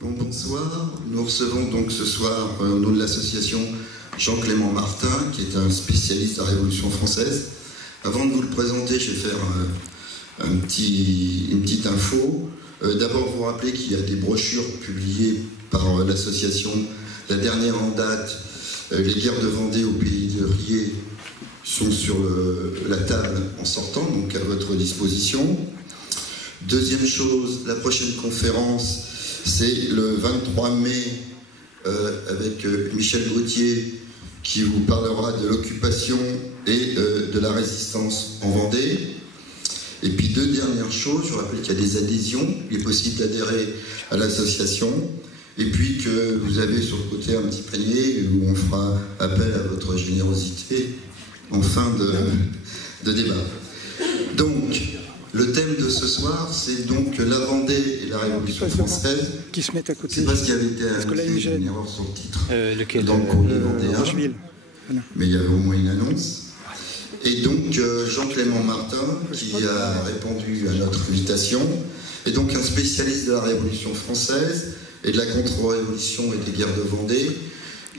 Bonsoir, nous recevons donc ce soir au nom de l'association Jean-Clément Martin, qui est un spécialiste de la Révolution française. Avant de vous le présenter, je vais faire une petite info. D'abord, vous rappeler qu'il y a des brochures publiées par l'association. La dernière en date, les guerres de Vendée au pays de Riez, sont sur la table en sortant, donc à votre disposition. Deuxième chose, la prochaine conférence, c'est le 23 mai avec Michel Gauthier qui vous parlera de l'occupation et de la résistance en Vendée. Et puis deux dernières choses, je vous rappelle qu'il y a des adhésions, il est possible d'adhérer à l'association, et puis que vous avez sur le côté un petit panier où on fera appel à votre générosité en fin de débat. Donc, le thème de ce soir, c'est donc la Vendée et la Révolution française. Qui se mettent à côté. C'est pas ce qui avait été annoncé, une erreur sur le titre. Dans le courrier vendéen. Mais il y avait au moins une annonce. Et donc, Jean-Clément Martin, qui a répondu à notre invitation, est donc un spécialiste de la Révolution française et de la contre-révolution et des guerres de Vendée.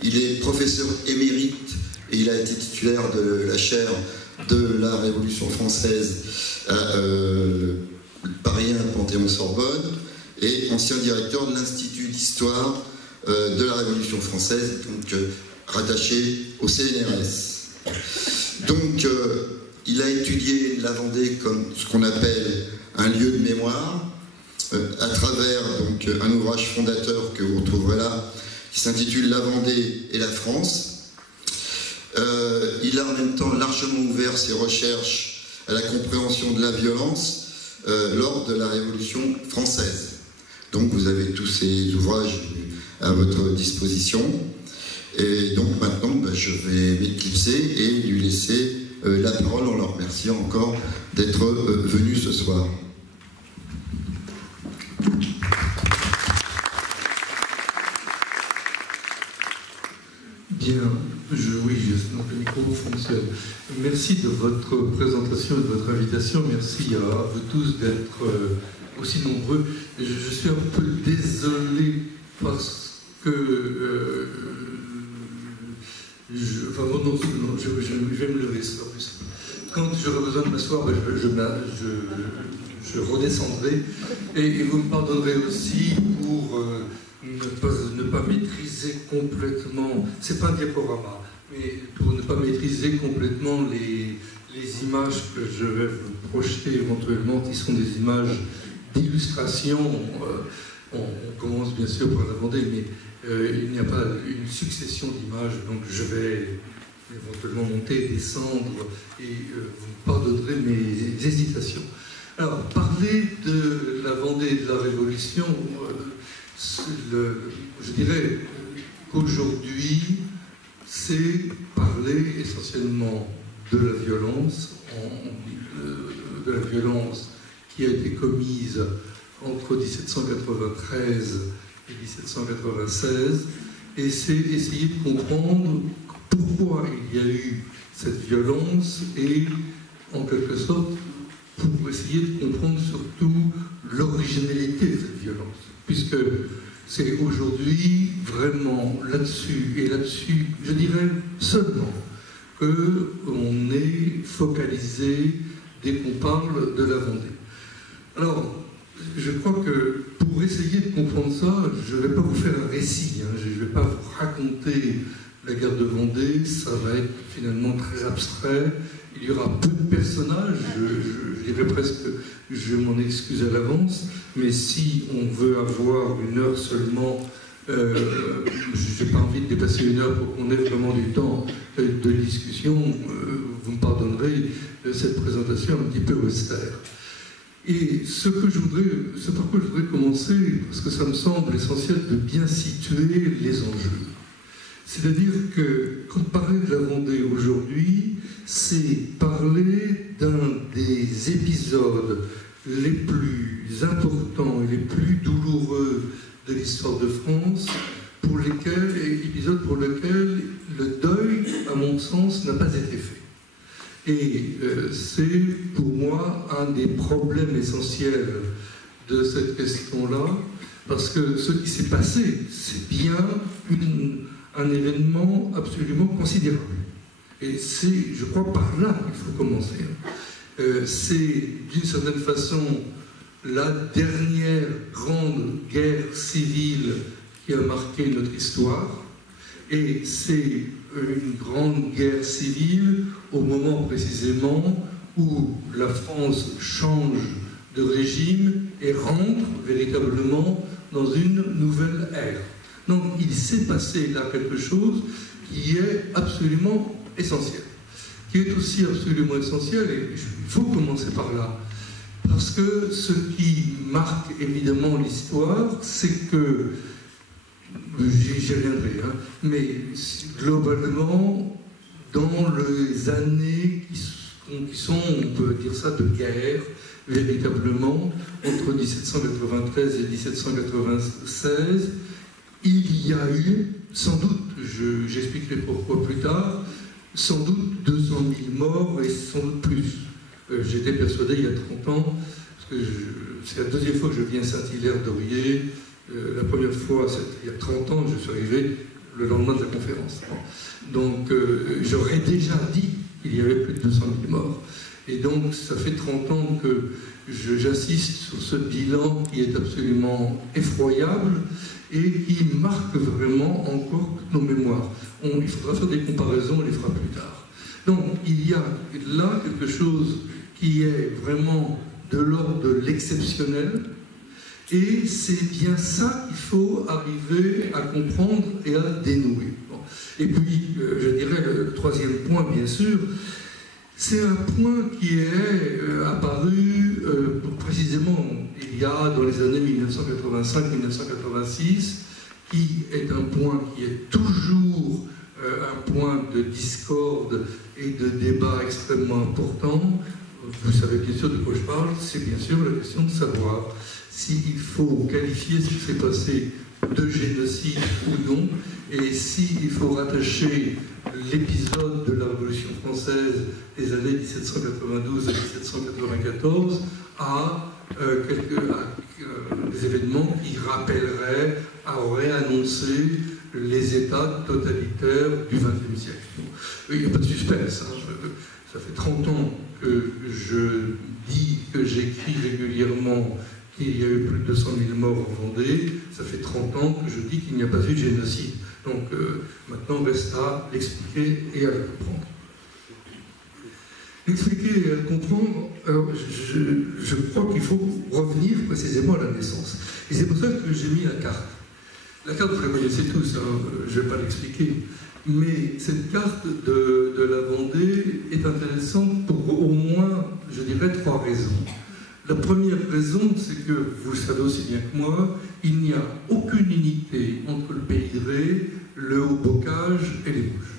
Il est professeur émérite et il a été titulaire de la chaire de la Révolution française à Paris 1 Panthéon-Sorbonne et ancien directeur de l'Institut d'histoire de la Révolution française, donc rattaché au CNRS. Donc il a étudié la Vendée comme ce qu'on appelle un lieu de mémoire à travers donc un ouvrage fondateur que vous retrouverez là qui s'intitule La Vendée et la France. Il a en même temps largement ouvert ses recherches à la compréhension de la violence lors de la Révolution française. Donc vous avez tous ces ouvrages à votre disposition. Et donc maintenant, je vais m'éclipser et lui laisser la parole en le remerciant encore d'être venu ce soir. Bien, oui, donc le micro fonctionne. Merci de votre présentation et de votre invitation. Merci à vous tous d'être aussi nombreux. Je suis un peu désolé parce que... je vais me lever. Quand j'aurai besoin de m'asseoir, je redescendrai. Et vous me pardonnerez aussi pour... ne pas maîtriser complètement, c'est pas un diaporama, mais pour ne pas maîtriser complètement les images que je vais vous projeter éventuellement, qui sont des images d'illustration. On commence bien sûr par la Vendée, mais il n'y a pas une succession d'images, donc je vais éventuellement monter, descendre, et vous me pardonnerez mes hésitations. Alors, parler de la Vendée et de la Révolution, je dirais qu'aujourd'hui, c'est parler essentiellement de la violence, qui a été commise entre 1793 et 1796, et c'est essayer de comprendre pourquoi il y a eu cette violence et, en quelque sorte, pour essayer de comprendre surtout l'originalité de cette violence. Puisque c'est aujourd'hui vraiment là-dessus, et là-dessus, je dirais seulement, qu'on est focalisé dès qu'on parle de la Vendée. Alors, je crois que pour essayer de comprendre ça, je ne vais pas vous faire un récit, je ne vais pas vous raconter la guerre de Vendée, ça va être finalement très abstrait, il y aura peu de personnages, je dirais presque, je m'en excuse à l'avance, mais si on veut avoir une heure seulement, je n'ai pas envie de dépasser une heure pour qu'on ait vraiment du temps de discussion, vous me pardonnerez cette présentation un petit peu austère. Et ce par quoi je voudrais commencer, parce que ça me semble essentiel de bien situer les enjeux. C'est-à-dire que quand parler de la Vendée aujourd'hui, c'est parler d'un des épisodes les plus importants et les plus douloureux de l'histoire de France, épisode pour lequel le deuil, à mon sens, n'a pas été fait. Et c'est pour moi un des problèmes essentiels de cette question-là, Parce que ce qui s'est passé, c'est bien un événement absolument considérable. Et c'est, je crois, par là qu'il faut commencer. C'est, d'une certaine façon, la dernière grande guerre civile qui a marqué notre histoire. Et c'est une grande guerre civile au moment précisément où la France change de régime et rentre véritablement dans une nouvelle ère. Donc il s'est passé là quelque chose qui est absolument essentiel, qui est aussi absolument essentiel, et il faut commencer par là, parce que ce qui marque évidemment l'histoire, c'est que, j'y reviendrai, hein, mais globalement, dans les années qui sont, on peut dire ça, de guerre, véritablement, entre 1793 et 1796, il y a eu, sans doute, j'expliquerai pourquoi plus tard, sans doute 200 000 morts et sans doute plus. J'étais persuadé il y a 30 ans, parce que c'est la deuxième fois que je viens à Saint-Hilaire-d'Aurier. La première fois, il y a 30 ans, je suis arrivé le lendemain de la conférence. Donc j'aurais déjà dit qu'il y avait plus de 200 000 morts. Et donc ça fait 30 ans que j'assiste sur ce bilan qui est absolument effroyable et qui marque vraiment encore toutes nos mémoires. Il faudra faire des comparaisons, on les fera plus tard. Donc il y a là quelque chose qui est vraiment de l'ordre de l'exceptionnel, et c'est bien ça qu'il faut arriver à comprendre et à dénouer. Bon. Et puis, je dirais, le troisième point, bien sûr, c'est un point qui est apparu précisément il y a dans les années 1985-1986, qui est un point qui est toujours un point de discorde et de débat extrêmement important. Vous savez bien sûr de quoi je parle, c'est bien sûr la question de savoir s'il faut qualifier ce qui s'est passé de génocide ou non, et s'il faut rattacher l'épisode de la Révolution française des années 1792 à 1794 à des événements qui rappelleraient, auraient annoncé les États totalitaires du XXe siècle. Il n'y a pas de suspense. Hein. Ça fait 30 ans que je dis, que j'écris régulièrement qu'il y a eu plus de 200 000 morts en Vendée. Ça fait 30 ans que je dis qu'il n'y a pas eu de génocide. Donc maintenant, reste à l'expliquer et à le comprendre. L'expliquer et à le comprendre, alors, je crois qu'il faut revenir précisément à la naissance. Et c'est pour ça que j'ai mis la carte. La carte, vous la connaissez tous, hein, je ne vais pas l'expliquer. Mais cette carte de la Vendée est intéressante pour au moins, je dirais, 3 raisons. La première raison, c'est que, vous le savez aussi bien que moi, il n'y a aucune unité entre le Pays de Ré, le Haut-Bocage et les Bouches.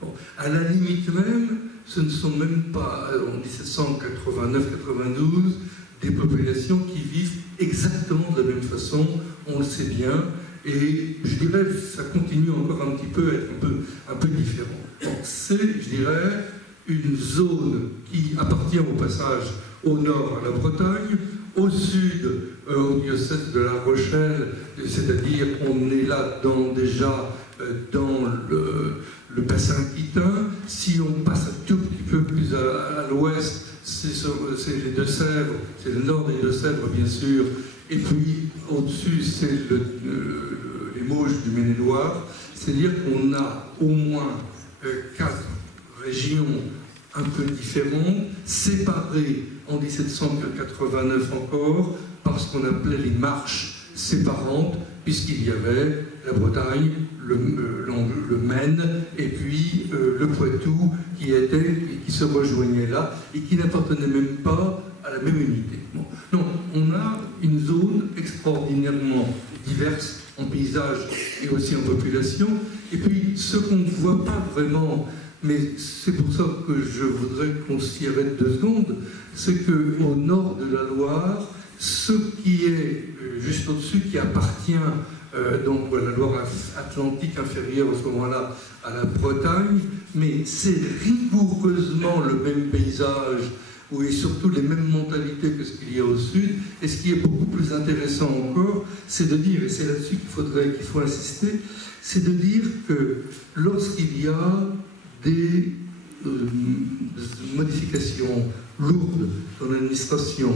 Bon, à la limite même, ce ne sont même pas, en 1789-92, des populations qui vivent exactement de la même façon, on le sait bien, et je dirais ça continue encore un petit peu à être un peu différent. C'est, je dirais, une zone qui appartient au passage au nord à la Bretagne, au sud au diocèse de La Rochelle, c'est-à-dire on est là déjà dans le bassin aquitain. Si on passe un tout petit peu plus à l'ouest, c'est les Deux-Sèvres, c'est le nord des Deux-Sèvres bien sûr, et puis au-dessus c'est les Mauges du Maine-et-Loire, c'est-à-dire qu'on a au moins 4 régions un peu différentes, séparées en 1789 encore, par ce qu'on appelait les marches séparantes, puisqu'il y avait la Bretagne, le Maine, et puis le Poitou, qui se rejoignaient là, et qui n'appartenaient même pas à la même unité. Bon. Donc, on a une zone extraordinairement diverse en paysage et aussi en population, et puis ce qu'on ne voit pas vraiment, mais c'est pour ça que je voudrais qu'on s'y arrête 2 secondes, c'est qu'au nord de la Loire, ce qui est juste au-dessus, qui appartient donc à la Loire Atlantique inférieure à ce moment-là à la Bretagne, mais c'est rigoureusement le même paysage où il y a surtout les mêmes mentalités que ce qu'il y a au Sud. Et ce qui est beaucoup plus intéressant encore, c'est de dire, et c'est là-dessus qu'il faut insister, c'est de dire que lorsqu'il y a des modifications lourdes dans l'administration,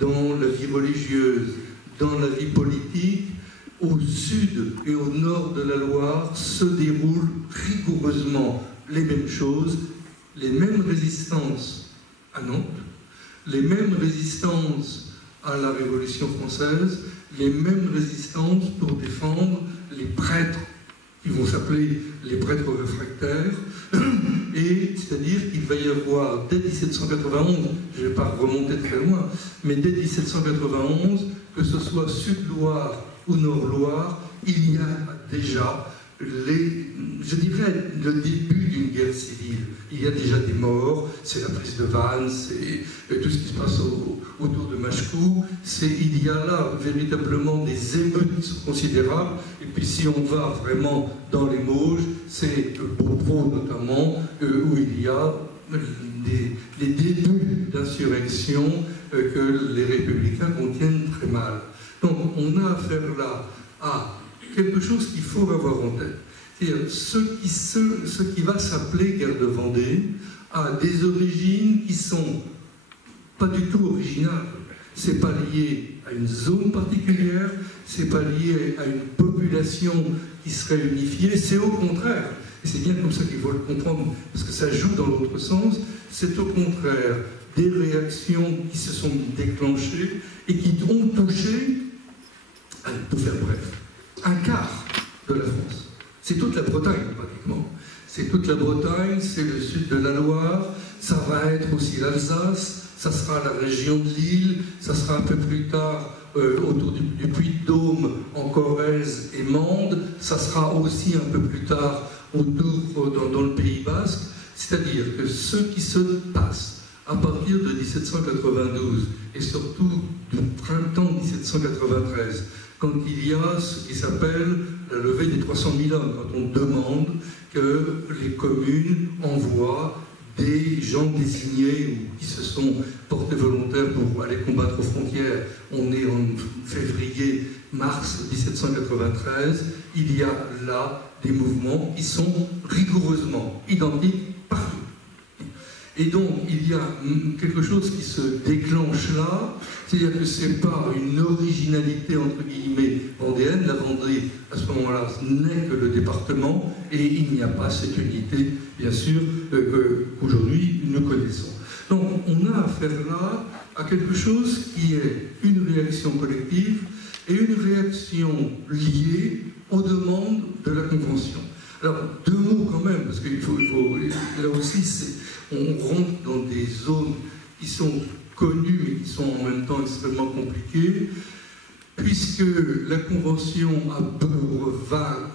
dans la vie religieuse, dans la vie politique, au sud et au nord de la Loire se déroulent rigoureusement les mêmes choses, les mêmes résistances à Nantes, les mêmes résistances à la Révolution française, les mêmes résistances pour défendre les prêtres qui vont s'appeler les prêtres réfractaires, et c'est-à-dire qu'il va y avoir dès 1791, je ne vais pas remonter très loin, mais dès 1791, que ce soit Sud-Loire ou Nord-Loire, il y a déjà je dirais, le début d'une guerre civile. Il y a déjà des morts, c'est la prise de Vannes, c'est tout ce qui se passe autour de Machecoul. Il y a là véritablement des émeutes considérables. Et puis si on va vraiment dans les Mauges, c'est Beaupro notamment, où il y a des débuts d'insurrection que les républicains contiennent très mal. Donc on a affaire là à quelque chose qu'il faut avoir en tête. C'est-à-dire ce qui va s'appeler guerre de Vendée a des origines qui sont pas du tout originales. C'est pas lié à une zone particulière, c'est pas lié à une population qui serait unifiée, c'est au contraire, et c'est bien comme ça qu'il faut le comprendre, parce que ça joue dans l'autre sens, c'est au contraire des réactions qui se sont déclenchées et qui ont touché, pour faire bref, un quart de la France. C'est toute la Bretagne, pratiquement. C'est toute la Bretagne, c'est le sud de la Loire, ça va être aussi l'Alsace, ça sera la région de Lille, ça sera un peu plus tard autour du Puy-de-Dôme, en Corrèze et Mende, ça sera aussi un peu plus tard autour dans le Pays Basque. C'est-à-dire que ce qui se passe à partir de 1792 et surtout du printemps 1793, quand il y a ce qui s'appelle la levée des 300 000 hommes, quand on demande que les communes envoient des gens désignés ou qui se sont portés volontaires pour aller combattre aux frontières. On est en février-mars 1793. Il y a là des mouvements qui sont rigoureusement identiques partout. Et donc, il y a quelque chose qui se déclenche là, c'est-à-dire que ce n'est pas une originalité, entre guillemets, vendéenne. La Vendée, à ce moment-là, n'est que le département, et il n'y a pas cette unité, bien sûr, qu'aujourd'hui nous connaissons. Donc, on a affaire là à quelque chose qui est une réaction collective et une réaction liée aux demandes de la Convention. Alors, deux mots quand même, parce qu'il faut là aussi, on rentre dans des zones qui sont connues, mais qui sont en même temps extrêmement compliquées, puisque la Convention va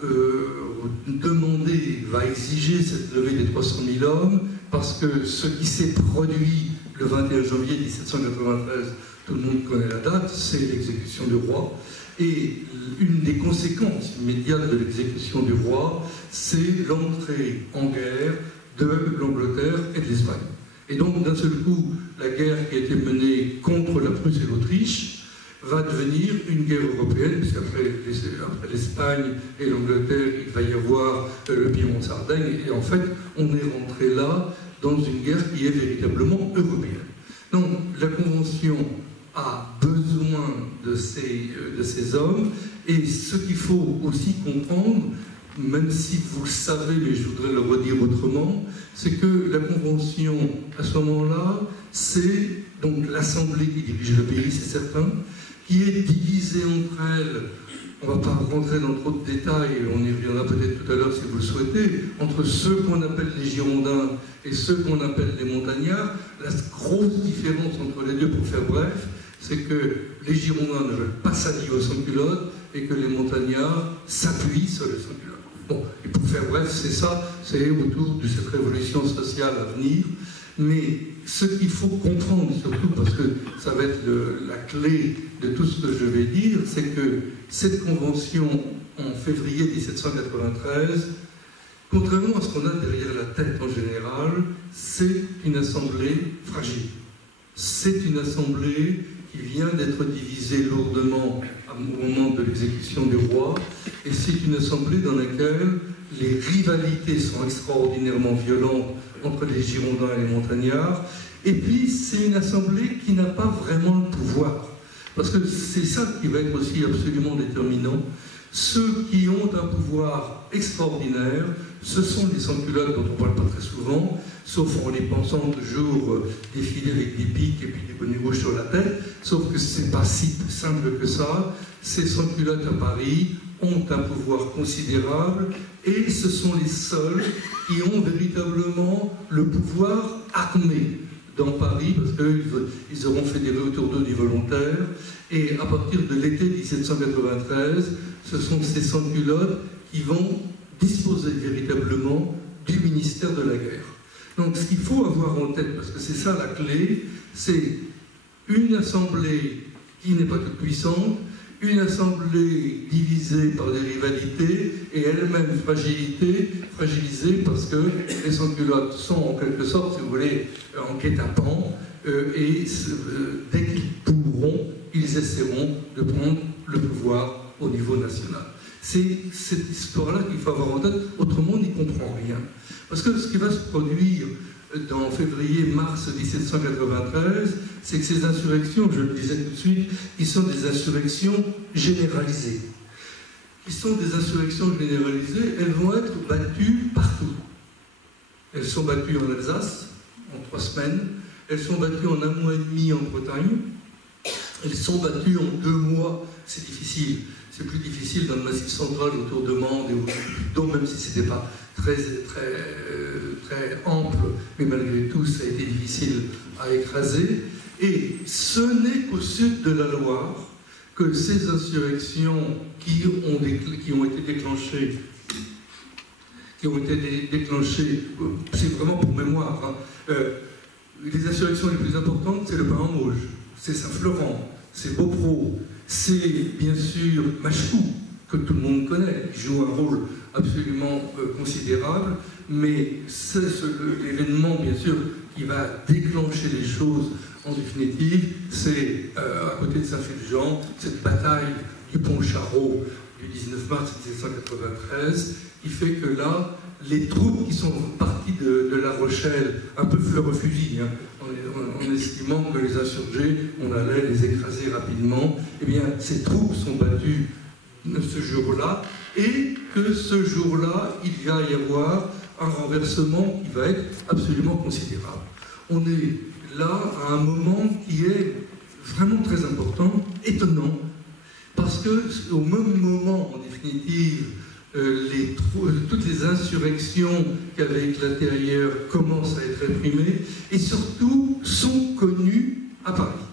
exiger cette levée des 300 000 hommes, parce que ce qui s'est produit le 21 janvier 1793, tout le monde connaît la date, c'est l'exécution du roi. Et une des conséquences immédiates de l'exécution du roi, c'est l'entrée en guerre de l'Angleterre et de l'Espagne. Et donc, d'un seul coup, la guerre qui a été menée contre la Prusse et l'Autriche va devenir une guerre européenne, puisqu'après l'Espagne et l'Angleterre, il va y avoir le Piémont-Sardaigne, et en fait, on est rentré là dans une guerre qui est véritablement européenne. Donc, la Convention a besoin de ces hommes, et ce qu'il faut aussi comprendre, même si vous le savez, mais je voudrais le redire autrement, c'est que la Convention, à ce moment-là, c'est donc l'Assemblée qui dirige le pays, c'est certain, qui est divisée entre elles, on ne va pas rentrer dans trop de détails, on y reviendra peut-être tout à l'heure si vous le souhaitez, entre ceux qu'on appelle les Girondins et ceux qu'on appelle les Montagnards. La grosse différence entre les deux, pour faire bref, c'est que les Girondins ne veulent pas s'allier aux sans-culottes et que les Montagnards s'appuient sur les sans-culottes. Bon, et pour faire bref, c'est ça, c'est autour de cette révolution sociale à venir. Mais ce qu'il faut comprendre, surtout parce que ça va être la clé de tout ce que je vais dire, c'est que cette convention en février 1793, contrairement à ce qu'on a derrière la tête en général, c'est une assemblée fragile. c'est une assemblée qui vient d'être divisée lourdement au moment de l'exécution du roi, et c'est une assemblée dans laquelle les rivalités sont extraordinairement violentes entre les Girondins et les Montagnards, et puis c'est une assemblée qui n'a pas vraiment le pouvoir, parce que c'est ça qui va être aussi absolument déterminant. Ceux qui ont un pouvoir extraordinaire, ce sont les sans-culottes dont on ne parle pas très souvent, sauf en les pensant toujours défiler avec des piques et puis des bonnets rouges sur la tête, sauf que ce n'est pas si simple que ça. Ces sans-culottes à Paris ont un pouvoir considérable et ce sont les seuls qui ont véritablement le pouvoir armé dans Paris, parce qu'ils auront fédéré autour d'eux des volontaires, et à partir de l'été 1793, ce sont ces sans-culottes qui vont disposer véritablement du ministère de la guerre. Donc ce qu'il faut avoir en tête, parce que c'est ça la clé, c'est une assemblée qui n'est pas toute puissante, une assemblée divisée par des rivalités et elle-même fragilisée parce que les sans-culottes sont en quelque sorte, si vous voulez, en guet-apens et dès qu'ils pourront, ils essaieront de prendre le pouvoir au niveau national. C'est cette histoire-là qu'il faut avoir en tête, autrement on n'y comprend rien. Parce que ce qui va se produire dans février-mars 1793, c'est que ces insurrections, je le disais tout de suite, qui sont des insurrections généralisées. Qui sont des insurrections généralisées, elles vont être battues partout. Elles sont battues en Alsace, en 3 semaines. Elles sont battues en 1 mois et demi en Bretagne. Elles sont battues en 2 mois. C'est difficile. C'est plus difficile dans le Massif central autour de Mende et autour du Puy-de-Dôme, même si ce n'était pas très ample, mais malgré tout, ça a été difficile à écraser. Et ce n'est qu'au sud de la Loire que ces insurrections qui ont été déclenchées, c'est vraiment pour mémoire, hein, les insurrections les plus importantes, c'est le Bain en Mauges, c'est Saint-Florent, c'est Beaupro, c'est bien sûr Machecoul, que tout le monde connaît, qui joue un rôle absolument considérable, mais c'est l'événement, bien sûr, qui va déclencher les choses en définitive, c'est à côté de Saint-Fulgent, cette bataille du pont Charot du 19 mars 1793, qui fait que là, les troupes qui sont parties de La Rochelle, un peu fleur au fusil, hein, en estimant que les insurgés, on allait les écraser rapidement, eh bien, ces troupes sont battues ce jour-là, et que ce jour-là, il va y avoir un renversement qui va être absolument considérable. On est là à un moment qui est vraiment très important, étonnant, parce que au même moment, en définitive, toutes les insurrections qui avaient éclaté ailleurs commencent à être réprimées, et surtout sont connues à Paris.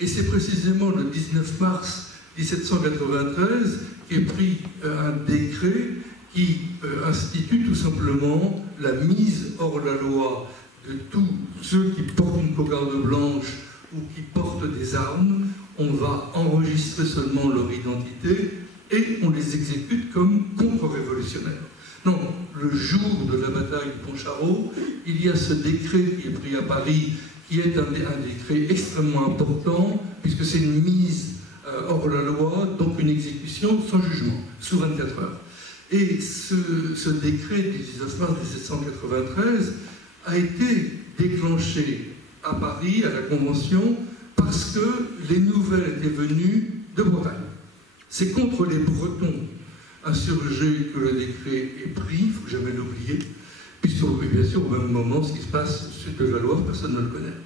Et c'est précisément le 19 mars 1793 qu'est pris un décret qui institue tout simplement la mise hors la loi de tous ceux qui portent une cocarde blanche ou qui portent des armes. On va enregistrer seulement leur identité et on les exécute comme contre-révolutionnaires. Non, le jour de la bataille du pont Charot, il y a ce décret qui est pris à Paris, qui est un décret extrêmement important, puisque c'est une mise hors la loi, donc une exécution sans jugement, sous 24 heures. Et ce décret du 19 mars 1793 a été déclenché à Paris, à la Convention, parce que les nouvelles étaient venues de Bretagne. C'est contre les Bretons insurgés que le décret est pris, il ne faut jamais l'oublier, puisque bien sûr au même moment, ce qui se passe au sud de la Loire, personne ne le connaît.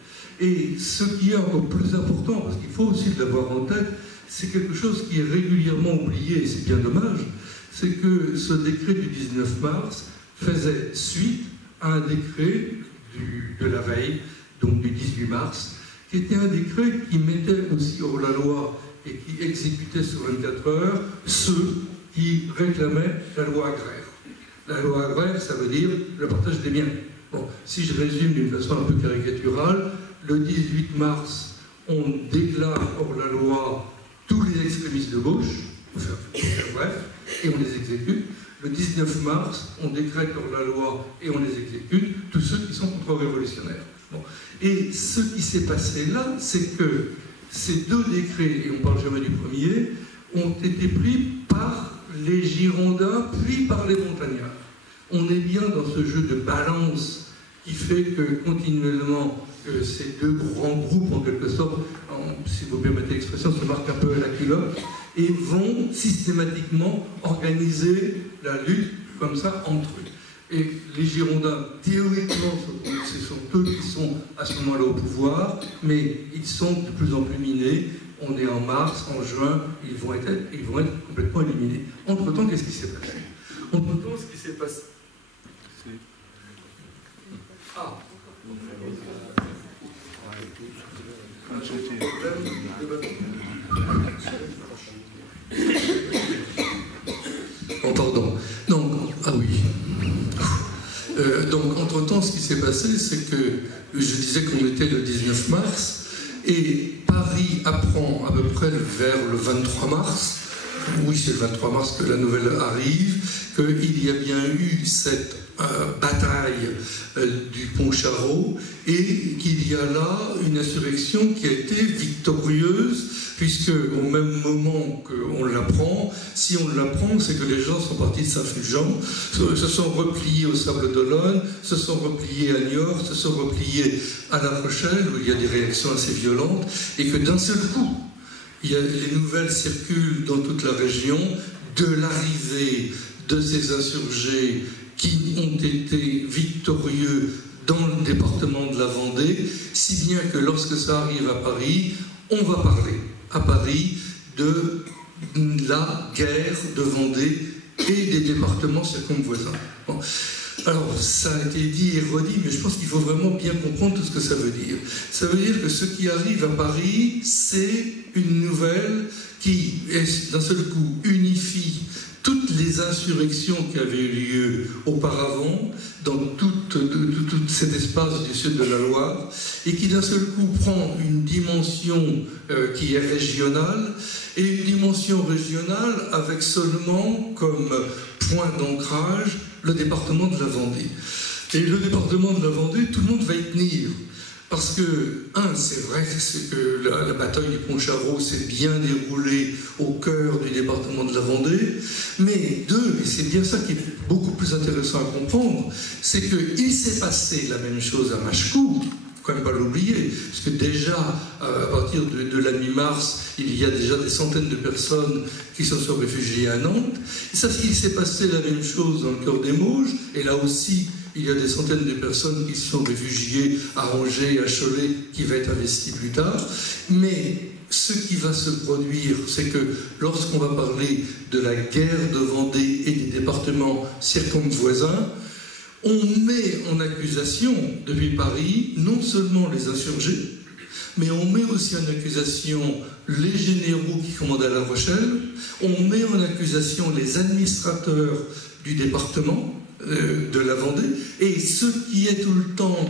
Et ce qui est encore plus important, parce qu'il faut aussi l'avoir en tête, c'est quelque chose qui est régulièrement oublié, et c'est bien dommage, c'est que ce décret du 19 mars faisait suite à un décret de la veille, donc du 18 mars, qui était un décret qui mettait aussi hors la loi et qui exécutait sur 24 heures ceux qui réclamaient la loi agraire. La loi agraire, ça veut dire le partage des biens. Bon, si je résume d'une façon un peu caricaturale, le 18 mars, on déclare hors la loi tous les extrémistes de gauche, pour faire bref, et on les exécute. Le 19 mars, on décrète hors la loi et on les exécute, tous ceux qui sont contre-révolutionnaires. Bon. Et ce qui s'est passé là, c'est que ces deux décrets, et on ne parle jamais du premier, ont été pris par les Girondins, puis par les montagnards. On est bien dans ce jeu de balance qui fait que continuellement, ces deux grands groupes, en quelque sorte, si vous permettez l'expression, se marquent un peu à la culotte, et vont systématiquement organiser la lutte comme ça entre eux. Et les Girondins, théoriquement, ce sont eux qui sont à ce moment-là au pouvoir, mais ils sont de plus en plus minés. On est en mars, en juin, ils vont être complètement éliminés. Entre-temps, qu'est-ce qui s'est passé? Entre-temps, ce qui s'est passé... Ah. Oh, pardon. Donc, ah oui. Donc, entre-temps, ce qui s'est passé, c'est que je disais qu'on était le 19 mars, et Paris apprend à peu près vers le 23 mars, oui, c'est le 23 mars que la nouvelle arrive, qu'il y a bien eu cette bataille du Pont-Charraud et qu'il y a là une insurrection qui a été victorieuse, puisque au même moment qu'on l'apprend, si on l'apprend, c'est que les gens sont partis de Saint-Fulgent, se sont repliés au Sable-d'Olonne, se sont repliés à Niort, se sont repliés à La Rochelle, où il y a des réactions assez violentes, et que d'un seul coup, les nouvelles circulent dans toute la région de l'arrivée de ces insurgés qui ont été victorieux dans le département de la Vendée, si bien que lorsque ça arrive à Paris, on va parler à Paris de la guerre de Vendée et des départements circonvoisins. Bon. Alors, ça a été dit et redit, mais je pense qu'il faut vraiment bien comprendre tout ce que ça veut dire. Ça veut dire que ce qui arrive à Paris, c'est une nouvelle qui, d'un seul coup, unifie toutes les insurrections qui avaient eu lieu auparavant dans tout cet espace du sud de la Loire, et qui d'un seul coup prend une dimension qui est régionale, et une dimension régionale avec seulement comme point d'ancrage le département de la Vendée. Et le département de la Vendée, tout le monde va y tenir. Parce que, c'est vrai que la bataille du Pont-Charraud s'est bien déroulée au cœur du département de la Vendée, mais deux, et c'est bien ça qui est beaucoup plus intéressant à comprendre, c'est qu'il s'est passé la même chose à Machecoul, il ne faut quand même pas l'oublier, parce que déjà, à partir de la mi-mars, il y a déjà des centaines de personnes qui se sont réfugiées à Nantes, et ça, il s'est passé la même chose dans le cœur des Mauges, et là aussi, il y a des centaines de personnes qui se sont réfugiées à Angers, à Cholet, qui va être investi plus tard. Mais ce qui va se produire, c'est que lorsqu'on va parler de la guerre de Vendée et des départements circonvoisins, on met en accusation, depuis Paris, non seulement les insurgés, mais on met aussi en accusation les généraux qui commandaient à La Rochelle, on met en accusation les administrateurs du département, de la Vendée, et ce qui est tout le temps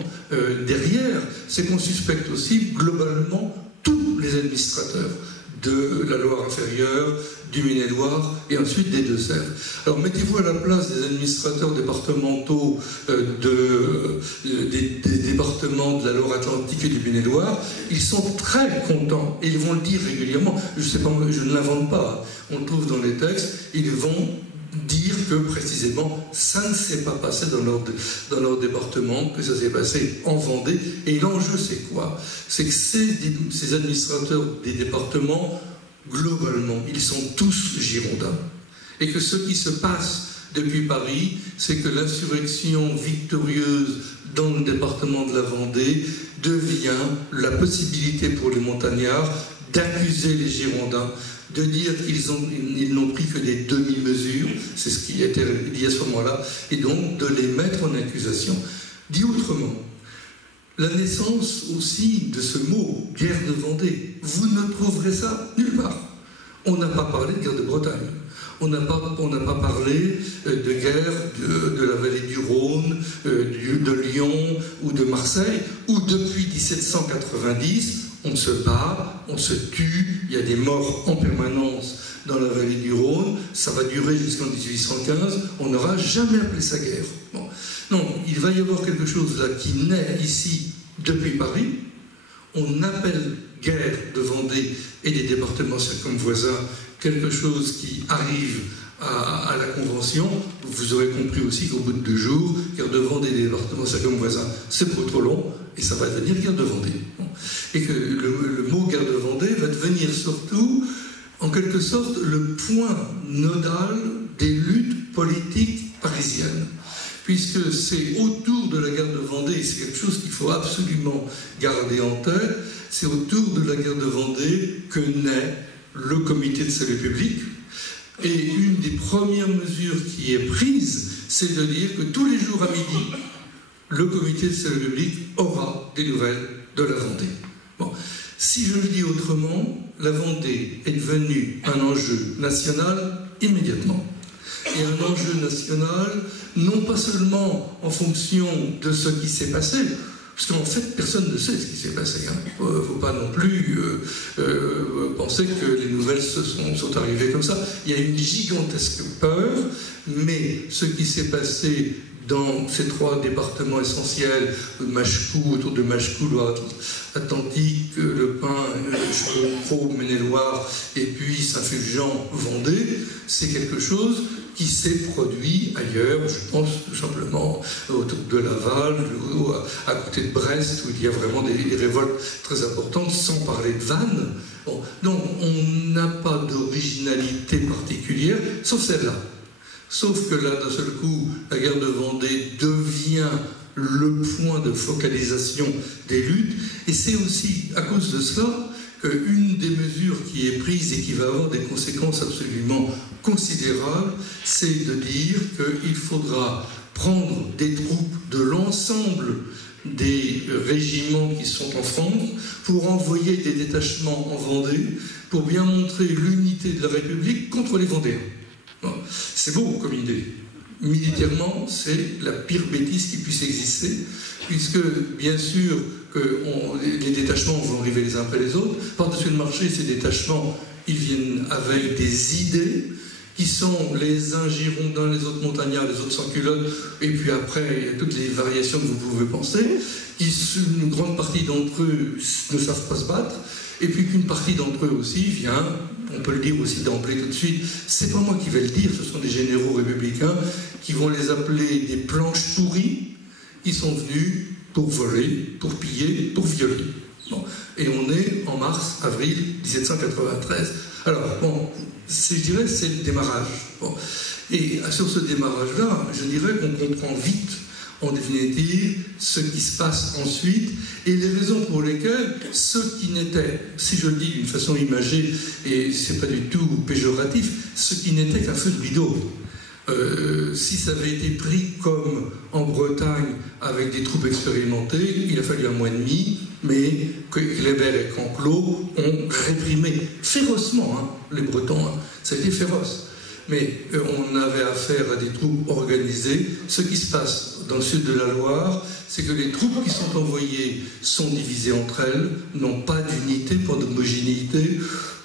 derrière, c'est qu'on suspecte aussi globalement tous les administrateurs de la Loire inférieure, du Maine-et-Loire et ensuite des Deux-Sèvres. Alors mettez-vous à la place des administrateurs départementaux des départements de la Loire-Atlantique et du Maine-et-Loire. Ils sont très contents et ils vont le dire régulièrement. Je sais pas, je ne l'invente pas, on le trouve dans les textes. Ils vont dire que précisément ça ne s'est pas passé dans leur département, que ça s'est passé en Vendée. Et l'enjeu c'est quoi? C'est que ces administrateurs des départements, globalement, ils sont tous girondins. Et que ce qui se passe depuis Paris, c'est que l'insurrection victorieuse dans le département de la Vendée devient la possibilité pour les montagnards d'accuser les Girondins, de dire qu'ils n'ont pris que des demi-mesures, c'est ce qui a été dit à ce moment-là, et donc de les mettre en accusation. Dit autrement, la naissance aussi de ce mot « guerre de Vendée », vous ne trouverez ça nulle part. On n'a pas parlé de guerre de Bretagne. On n'a pas parlé de guerre de la vallée du Rhône, de Lyon ou de Marseille, où depuis 1790, on se bat, on se tue, il y a des morts en permanence dans la vallée du Rhône, ça va durer jusqu'en 1815, on n'aura jamais appelé ça guerre. Bon. Non, il va y avoir quelque chose là qui naît ici, depuis Paris. On appelle guerre de Vendée et des départements circonvoisins quelque chose qui arrive à la Convention. Vous aurez compris aussi qu'au bout de 2 jours, guerre de Vendée et des départements circonvoisins, c'est beaucoup trop long, et ça va devenir guerre de Vendée. Et que le mot guerre de Vendée va devenir surtout, en quelque sorte, le point nodal des luttes politiques parisiennes. Puisque c'est autour de la guerre de Vendée, et c'est quelque chose qu'il faut absolument garder en tête, c'est autour de la guerre de Vendée que naît le comité de salut public. Et une des premières mesures qui est prise, c'est de dire que tous les jours à midi, le comité de salut public aura des nouvelles de la Vendée. Bon. Si je le dis autrement, la Vendée est devenue un enjeu national immédiatement. Et un enjeu national, non pas seulement en fonction de ce qui s'est passé, parce qu'en fait, personne ne sait ce qui s'est passé. Il ne faut pas non plus penser que les nouvelles sont arrivées comme ça. Il y a une gigantesque peur, mais ce qui s'est passé dans ces 3 départements essentiels, Machecoul, autour de Machecoul, Loire-Atlantique, Le Pin, Chevreau, Maine-et-Loire, et puis Saint-Fulgent, Vendée, c'est quelque chose qui s'est produit ailleurs, je pense tout simplement autour de Laval, à côté de Brest, où il y a vraiment des révoltes très importantes, sans parler de Vannes. Bon, donc on n'a pas d'originalité particulière, sauf celle-là. Sauf que là, d'un seul coup, la guerre de Vendée devient le point de focalisation des luttes, et c'est aussi à cause de cela qu'une des mesures qui est prise et qui va avoir des conséquences absolument considérables, c'est de dire qu'il faudra prendre des troupes de l'ensemble des régiments qui sont en France pour envoyer des détachements en Vendée pour bien montrer l'unité de la République contre les Vendéens. C'est beau comme idée. Militairement, c'est la pire bêtise qui puisse exister, puisque, bien sûr, les détachements vont arriver les uns après les autres. Par-dessus le marché, ces détachements, ils viennent avec des idées qui sont les uns girondins, les autres montagnards, les autres sans culottes, et puis après, il y a toutes les variations que vous pouvez penser, une grande partie d'entre eux ne savent pas se battre, et puis qu'une partie d'entre eux aussi vient, on peut le dire aussi d'emblée tout de suite, c'est pas moi qui vais le dire, ce sont des généraux républicains qui vont les appeler des planches pourries, qui sont venus pour voler, pour piller, pour violer. Bon. Et on est en mars-avril 1793. Alors, bon, je dirais c'est le démarrage. Bon. Et sur ce démarrage-là, je dirais qu'on comprend vite, en définitive, ce qui se passe ensuite et les raisons pour lesquelles ceux qui n'étaient, si je le dis d'une façon imagée, et c'est pas du tout péjoratif, ce qui n'était qu'un feu de rideau. Si ça avait été pris comme en Bretagne avec des troupes expérimentées, il a fallu 1 mois et demi, mais que Kléber et Canclos ont réprimé férocement les Bretons, ça a été féroce. Mais on avait affaire à des troupes organisées. Ce qui se passe dans le sud de la Loire, c'est que les troupes qui sont envoyées sont divisées entre elles, n'ont pas d'unité, pas d'homogénéité,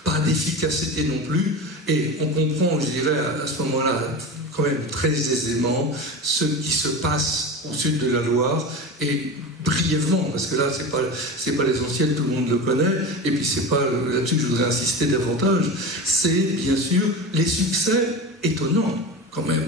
pas d'efficacité non plus, et on comprend, je dirais, à ce moment-là, quand même très aisément, ce qui se passe au sud de la Loire, et brièvement, parce que là, c'est pas l'essentiel, tout le monde le connaît, et puis c'est pas là-dessus que je voudrais insister davantage, c'est bien sûr les succès étonnants, quand même,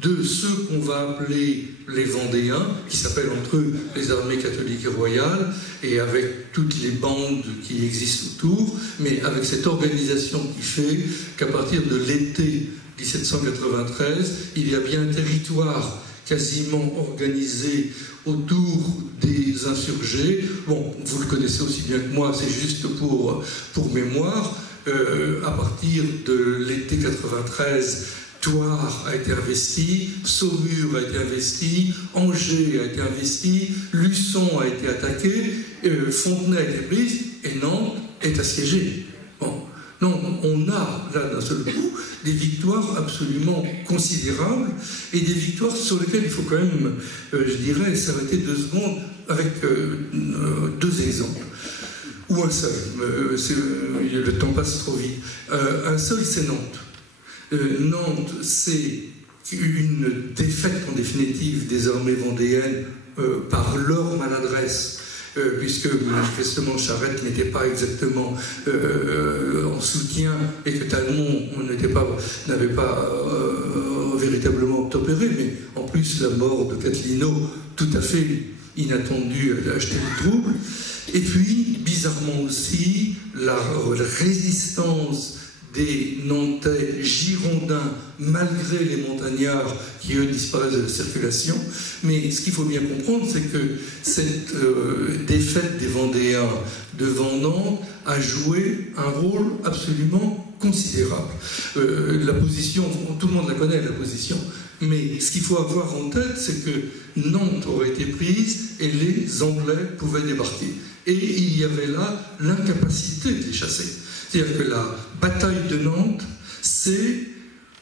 de ceux qu'on va appeler les Vendéens, qui s'appellent entre eux les armées catholiques et royales, et avec toutes les bandes qui existent autour, mais avec cette organisation qui fait qu'à partir de l'été 1793, il y a bien un territoire quasiment organisé autour des insurgés. Bon, vous le connaissez aussi bien que moi, c'est juste pour mémoire. À partir de l'été 93, Thouars a été investi, Saumur a été investi, Angers a été investi, Luçon a été attaqué, Fontenay a été prise, et Nantes est assiégée. Bon. Donc on a là d'un seul coup des victoires absolument considérables et des victoires sur lesquelles il faut quand même, je dirais, s'arrêter 2 secondes avec 2 exemples. Ou un seul, le temps passe trop vite. Un seul, c'est Nantes. Nantes, c'est une défaite en définitive des armées vendéennes par leur maladresse puisque manifestement Charette n'était pas exactement en soutien et que Talmont n'avait pas véritablement obtempéré, mais en plus la mort de Catilino, tout à fait inattendue, a acheté le trouble. Et puis, bizarrement aussi, la résistance des Nantais girondins, malgré les montagnards qui, eux, disparaissent de la circulation. Mais ce qu'il faut bien comprendre, c'est que cette défaite des Vendéens devant Nantes a joué un rôle absolument considérable. La position, tout le monde la connaît, la position, mais ce qu'il faut avoir en tête, c'est que Nantes aurait été prise et les Anglais pouvaient débarquer. Et il y avait là l'incapacité de les chasser. C'est-à-dire que la bataille de Nantes, c'est,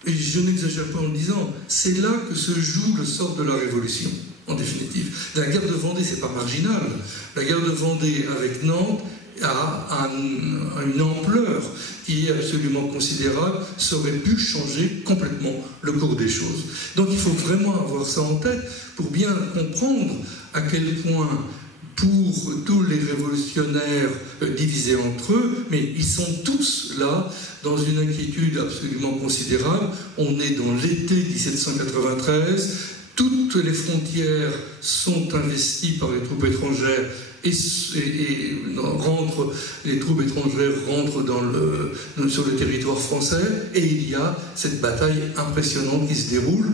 et je n'exagère pas en le disant, c'est là que se joue le sort de la Révolution, en définitive. La guerre de Vendée, c'est pas marginal. La guerre de Vendée avec Nantes a une ampleur qui est absolument considérable, ça aurait pu changer complètement le cours des choses. Donc il faut vraiment avoir ça en tête pour bien comprendre à quel point, pour tous les révolutionnaires divisés entre eux, mais ils sont tous là dans une inquiétude absolument considérable. On est dans l'été 1793, toutes les frontières sont investies par les troupes étrangères les troupes étrangères rentrent sur le territoire français et il y a cette bataille impressionnante qui se déroule.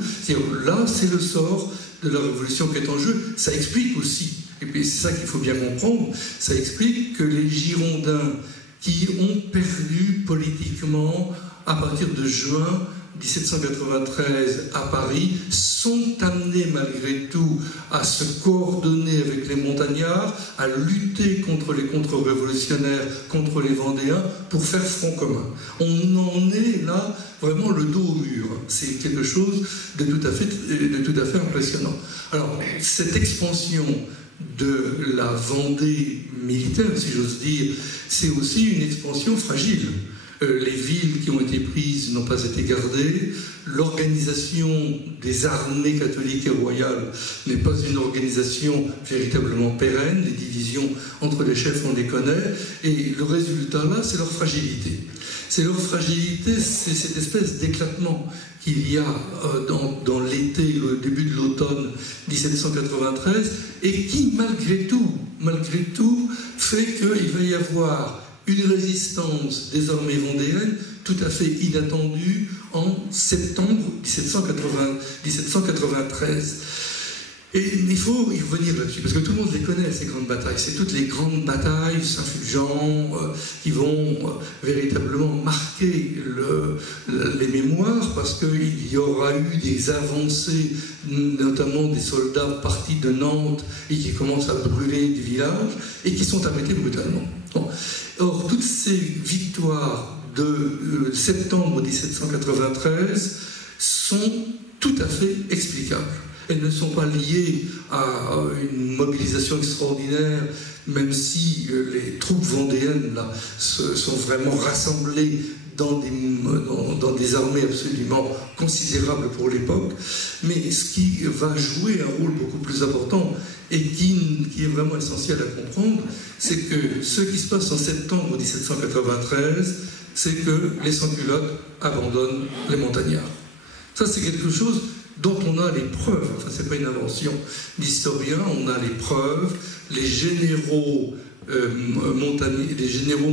Là, c'est le sort de la Révolution qui est en jeu. Ça explique aussi, et puis c'est ça qu'il faut bien comprendre, ça explique que les Girondins qui ont perdu politiquement à partir de juin 1793 à Paris sont amenés malgré tout à se coordonner avec les montagnards, à lutter contre les contre-révolutionnaires, contre les Vendéens, pour faire front commun. On en est là vraiment le dos au mur. C'est quelque chose de tout à fait impressionnant. Alors, cette expansion de la Vendée militaire, si j'ose dire, c'est aussi une expansion fragile. Les villes qui ont été prises n'ont pas été gardées. L'organisation des armées catholiques et royales n'est pas une organisation véritablement pérenne. Les divisions entre les chefs, on les connaît. Et le résultat là, c'est leur fragilité. C'est leur fragilité, c'est cette espèce d'éclatement qu'il y a dans l'été, le début de l'automne 1793, et qui, malgré tout, fait qu'il va y avoir une résistance des armées vendéennes tout à fait inattendue en septembre 1793. Et il faut y revenir là-dessus, parce que tout le monde les connaît, ces grandes batailles. C'est toutes les grandes batailles, Saint-Fulgent, qui vont véritablement marquer les mémoires, parce qu'il y aura eu des avancées, notamment des soldats partis de Nantes et qui commencent à brûler des villages et qui sont arrêtés brutalement. Bon. Or, toutes ces victoires de septembre 1793 sont tout à fait explicables. Elles ne sont pas liées à une mobilisation extraordinaire, même si les troupes vendéennes là, sont vraiment rassemblées dans des armées absolument considérables pour l'époque. Mais ce qui va jouer un rôle beaucoup plus important et qui est vraiment essentiel à comprendre, c'est que ce qui se passe en septembre 1793, c'est que les sans-culottes abandonnent les montagnards. Ça, c'est quelque chose dont on a les preuves. Enfin, c'est pas une invention d'historien, on a les preuves. Les généraux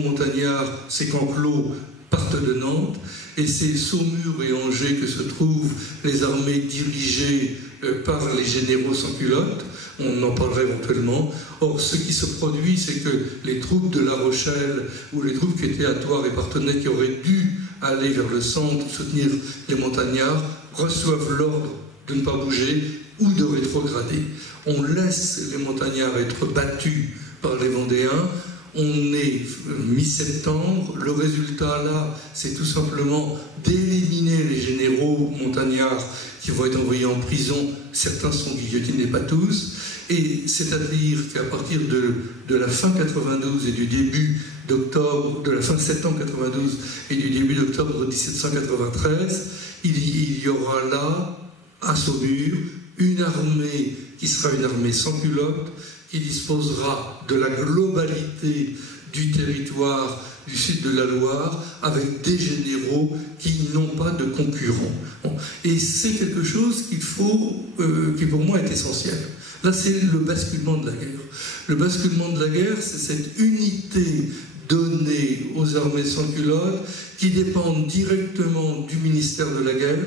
montagnards, c'est Canclos, partent de Nantes, et c'est Saumur et Angers que se trouvent les armées dirigées par les généraux sans-culottes. On en parlera éventuellement. Or, ce qui se produit, c'est que les troupes de La Rochelle, ou les troupes qui étaient à Toire et Parthenay, qui auraient dû aller vers le centre, soutenir les montagnards, reçoivent l'ordre de ne pas bouger ou de rétrograder. On laisse les montagnards être battus par les Vendéens. On est mi-septembre. Le résultat là, c'est tout simplement d'éliminer les généraux montagnards qui vont être envoyés en prison. Certains sont guillotinés, pas tous. Et c'est-à-dire qu'à partir de la fin 92 et du début d'octobre, de la fin de septembre 92 et du début d'octobre 1793, il y aura là, à Saumur, une armée qui sera une armée sans culotte, qui disposera de la globalité du territoire du sud de la Loire, avec des généraux qui n'ont pas de concurrents. Bon. Et c'est quelque chose qui pour moi est essentiel. Là, c'est le basculement de la guerre. Le basculement de la guerre, c'est cette unité donnée aux armées sans-culottes qui dépendent directement du ministère de la guerre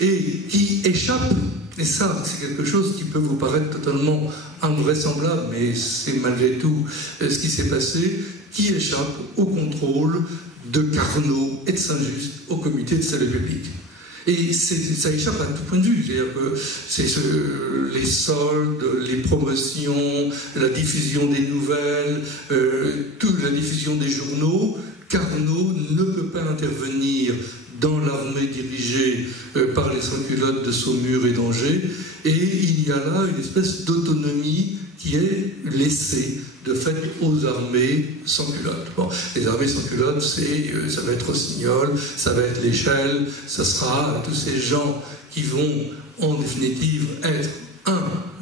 et qui échappe, et ça c'est quelque chose qui peut vous paraître totalement invraisemblable, mais c'est malgré tout ce qui s'est passé, qui échappe au contrôle de Carnot et de Saint-Just au comité de salut public. Et ça échappe à tout point de vue. C'est-à-dire que c'est les soldes, les promotions, la diffusion des nouvelles, toute la diffusion des journaux. Carnot ne peut pas intervenir dans l'armée dirigée par les sans-culottes de Saumur et d'Angers. Et il y a là une espèce d'autonomie qui est laissée de fait aux armées sans culottes. Bon, les armées sans culottes, ça va être Rossignol, ça va être l'Échelle, ça sera tous ces gens qui vont en définitive être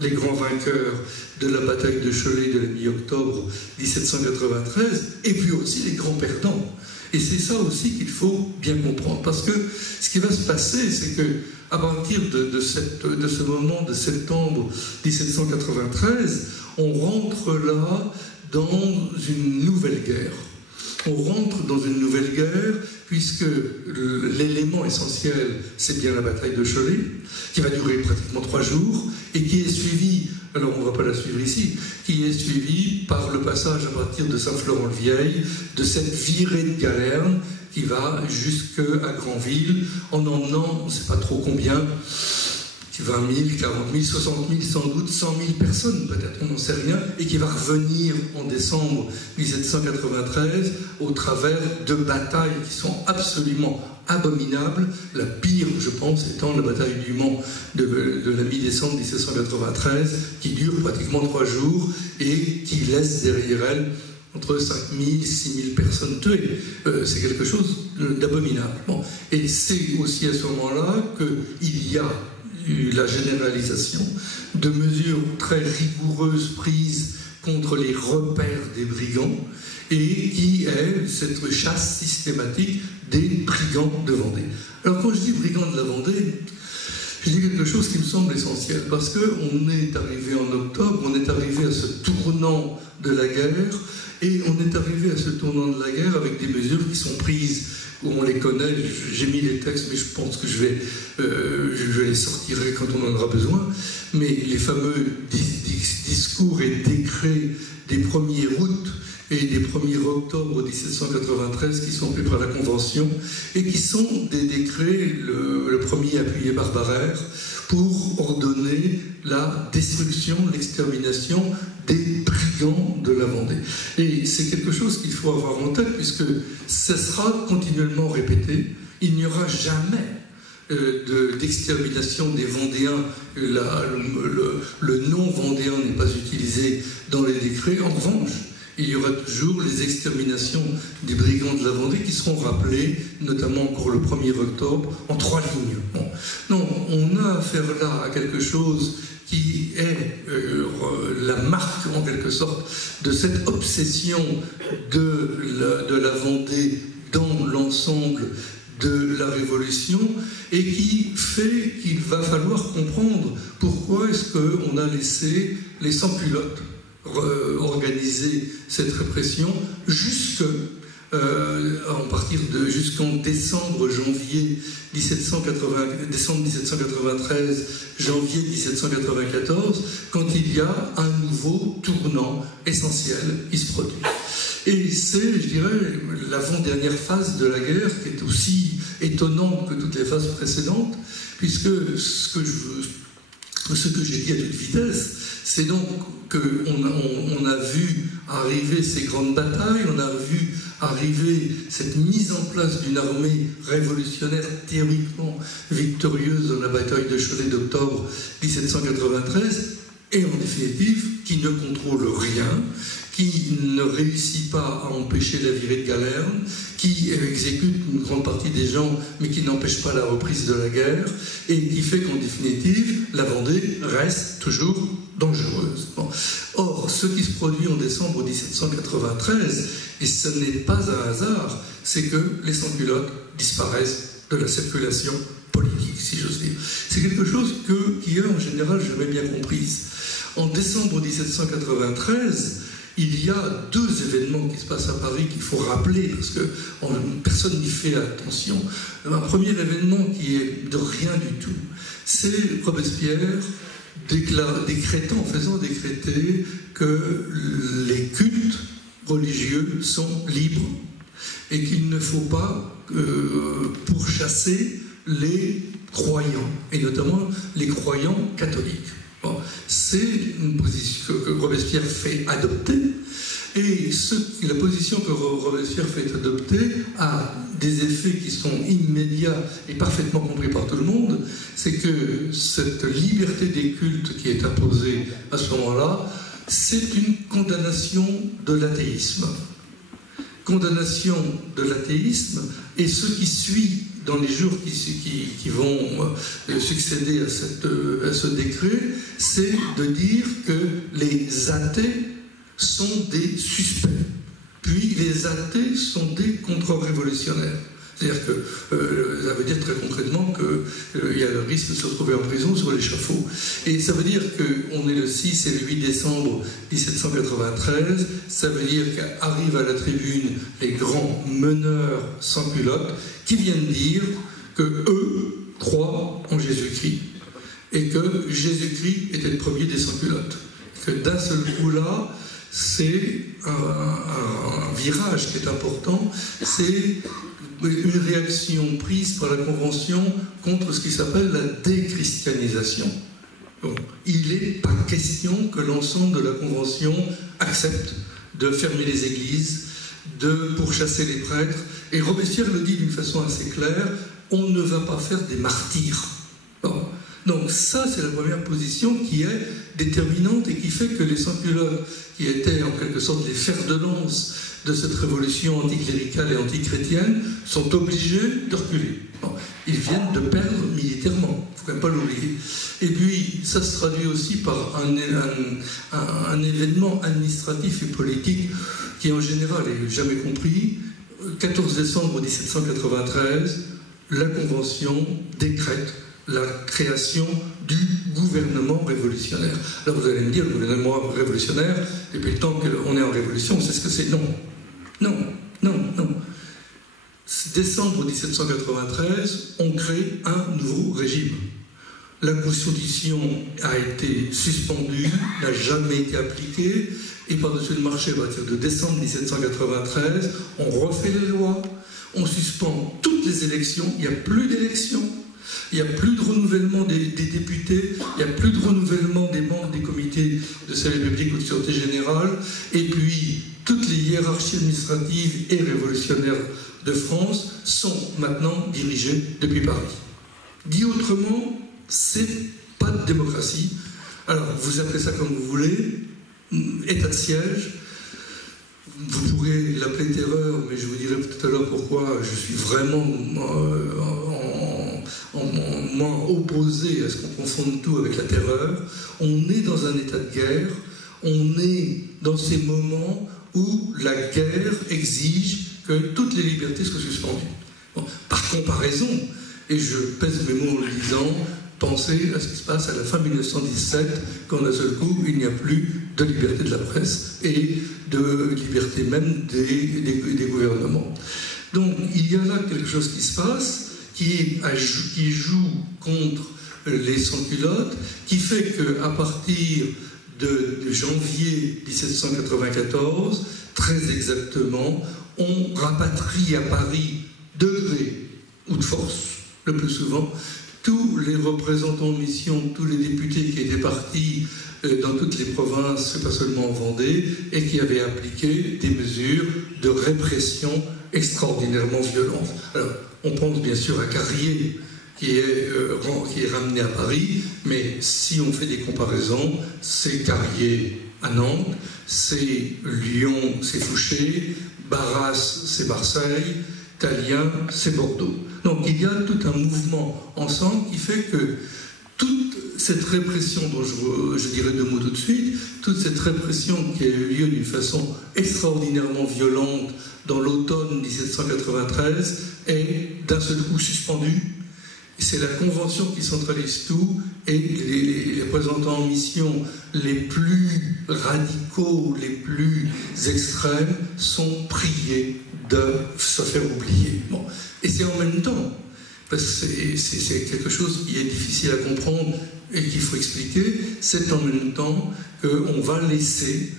les grands vainqueurs de la bataille de Cholet de la mi-octobre 1793, et puis aussi les grands perdants. Et c'est ça aussi qu'il faut bien comprendre, parce que ce qui va se passer, c'est que à partir de ce moment de septembre 1793, on rentre là dans une nouvelle guerre. On rentre dans une nouvelle guerre puisque l'élément essentiel, c'est bien la bataille de Cholet, qui va durer pratiquement 3 jours et qui est suivie, alors on ne va pas la suivre ici, qui est suivie par le passage à partir de Saint-Florent-le-Vieil de cette virée de galerne qui va jusqu'à Granville en emmenant, on ne sait pas trop combien, 20 000, 40 000, 60 000, sans doute 100 000 personnes, peut-être, on n'en sait rien, et qui va revenir en décembre 1793 au travers de batailles qui sont absolument abominables. La pire, je pense, étant la bataille du Mans de la mi-décembre 1793, qui dure pratiquement 3 jours et qui laisse derrière elle entre 5 000 et 6 000 personnes tuées. C'est quelque chose d'abominable. Bon. Et c'est aussi à ce moment-là qu'il y a la généralisation de mesures très rigoureuses prises contre les repères des brigands et qui est cette chasse systématique des brigands de Vendée. Alors quand je dis brigands de la Vendée, je dis quelque chose qui me semble essentiel parce qu'on est arrivé en octobre, on est arrivé à ce tournant de la guerre et on est arrivé à ce tournant de la guerre avec des mesures qui sont prises. On les connaît, j'ai mis les textes, mais je pense que je les sortirai quand on en aura besoin. Mais les fameux discours et décrets des 1er août et des 1er octobre 1793 qui sont faits par la Convention et qui sont des décrets, le premier appuyé par Barère, pour ordonner la destruction, l'extermination des brigands de la Vendée. Et c'est quelque chose qu'il faut avoir en tête puisque ce sera continuellement répété. Il n'y aura jamais d'extermination des Vendéens. Le nom vendéen n'est pas utilisé dans les décrets. En revanche, il y aura toujours les exterminations des brigands de la Vendée qui seront rappelées, notamment encore le 1er octobre, en 3 lignes. Bon. Non, on a affaire là à quelque chose qui est la marque, en quelque sorte, de cette obsession de la Vendée dans l'ensemble de la Révolution et qui fait qu'il va falloir comprendre pourquoi est-ce qu'on a laissé les sans-culottes organiser cette répression jusqu'en janvier 1793, janvier 1794, quand il y a un nouveau tournant essentiel qui se produit. Et c'est, je dirais, l'avant-dernière phase de la guerre qui est aussi étonnante que toutes les phases précédentes, puisque ce que j'ai dit à toute vitesse, c'est donc qu'on a vu arriver ces grandes batailles, on a vu arriver cette mise en place d'une armée révolutionnaire théoriquement victorieuse dans la bataille de Cholet d'octobre 1793, et en définitive, qui ne contrôle rien, qui ne réussit pas à empêcher la virée de Galerne, qui exécute une grande partie des gens, mais qui n'empêche pas la reprise de la guerre, et qui fait qu'en définitive, la Vendée reste toujours dangereuse. Bon. Or, ce qui se produit en décembre 1793, et ce n'est pas un hasard, c'est que les sans-culottes disparaissent de la circulation politique, si j'ose dire. C'est quelque chose qui est en général jamais bien comprise. En décembre 1793, il y a deux événements qui se passent à Paris qu'il faut rappeler, parce que personne n'y fait attention. Un premier événement qui est de rien du tout, c'est Robespierre faisant décréter que les cultes religieux sont libres et qu'il ne faut pas pourchasser les croyants, et notamment les croyants catholiques. Bon, c'est une position que Robespierre fait adopter, et la position que Robespierre fait adopter a des effets qui sont immédiats et parfaitement compris par tout le monde. C'est que cette liberté des cultes qui est imposée à ce moment-là, c'est une condamnation de l'athéisme. Condamnation de l'athéisme, et ce qui suit dans les jours qui vont succéder à ce décret, c'est de dire que les athées sont des suspects, puis les athées sont des contre-révolutionnaires. C'est-à-dire que ça veut dire très concrètement qu'il y a le risque de se retrouver en prison sur l'échafaud. Et ça veut dire qu'on est le 6 et le 8 décembre 1793, ça veut dire qu'arrivent à la tribune les grands meneurs sans culottes qui viennent dire qu'eux croient en Jésus-Christ et que Jésus-Christ était le premier des sans culottes. Que d'un seul coup là, c'est un virage qui est important, c'est une réaction prise par la Convention contre ce qui s'appelle la déchristianisation. Donc, il n'est pas question que l'ensemble de la Convention accepte de fermer les églises, de pourchasser les prêtres, et Robespierre le dit d'une façon assez claire, on ne va pas faire des martyrs. Bon. Donc ça, c'est la première position qui est déterminante et qui fait que les sans-culottes, qui étaient en quelque sorte les fers de lance de cette révolution anticléricale et antichrétienne, sont obligés de reculer. Bon, ils viennent de perdre militairement, il ne faut quand même pas l'oublier. Et puis, ça se traduit aussi par un événement administratif et politique qui, en général, n'est jamais compris. 14 décembre 1793, la Convention décrète la création du gouvernement révolutionnaire. Là, vous allez me dire, le gouvernement révolutionnaire, depuis le temps qu'on est en révolution, c'est ce que c'est. Non. Non, non, non. Décembre 1793, on crée un nouveau régime. La Constitution a été suspendue, n'a jamais été appliquée, et par-dessus le marché, à partir de décembre 1793, on refait les lois, on suspend toutes les élections, il n'y a plus d'élections. Il n'y a plus de renouvellement des députés, il n'y a plus de renouvellement des membres des comités de salut public ou de sûreté générale, et puis toutes les hiérarchies administratives et révolutionnaires de France sont maintenant dirigées depuis Paris. Dit autrement, c'est pas de démocratie. Alors, vous appelez ça comme vous voulez, état de siège. Vous pourrez l'appeler terreur, mais je vous dirai tout à l'heure pourquoi je suis vraiment moins opposé à ce qu'on confonde tout avec la terreur. On est dans un état de guerre, on est dans ces moments où la guerre exige que toutes les libertés soient suspendues. Bon, par comparaison, et je pèse mes mots en le disant, pensez à ce qui se passe à la fin 1917, quand d'un seul coup, il n'y a plus de liberté de la presse et de liberté même des gouvernements. Donc, il y a là quelque chose qui se passe, qui joue contre les sans-culottes, qui fait qu'à partir de janvier 1794, très exactement, on rapatrie à Paris de gré ou de force, le plus souvent, tous les représentants de mission, tous les députés qui étaient partis dans toutes les provinces, pas seulement en Vendée, et qui avaient appliqué des mesures de répression extraordinairement violentes. Alors, on pense bien sûr à Carrier, qui est ramené à Paris, mais si on fait des comparaisons, c'est Carrier à Nantes, c'est Lyon, c'est Fouché, Barras, c'est Marseille, Tallien, c'est Bordeaux. Donc il y a tout un mouvement ensemble qui fait que toute cette répression, dont je dirais deux mots tout de suite, toute cette répression qui a eu lieu d'une façon extraordinairement violente dans l'automne 1793 est d'un seul coup suspendue. C'est la Convention qui centralise tout, et les représentants en mission les plus radicaux, les plus extrêmes sont priés de se faire oublier. Bon. Et c'est en même temps, parce que c'est quelque chose qui est difficile à comprendre et qu'il faut expliquer, c'est en même temps qu'on va laisser,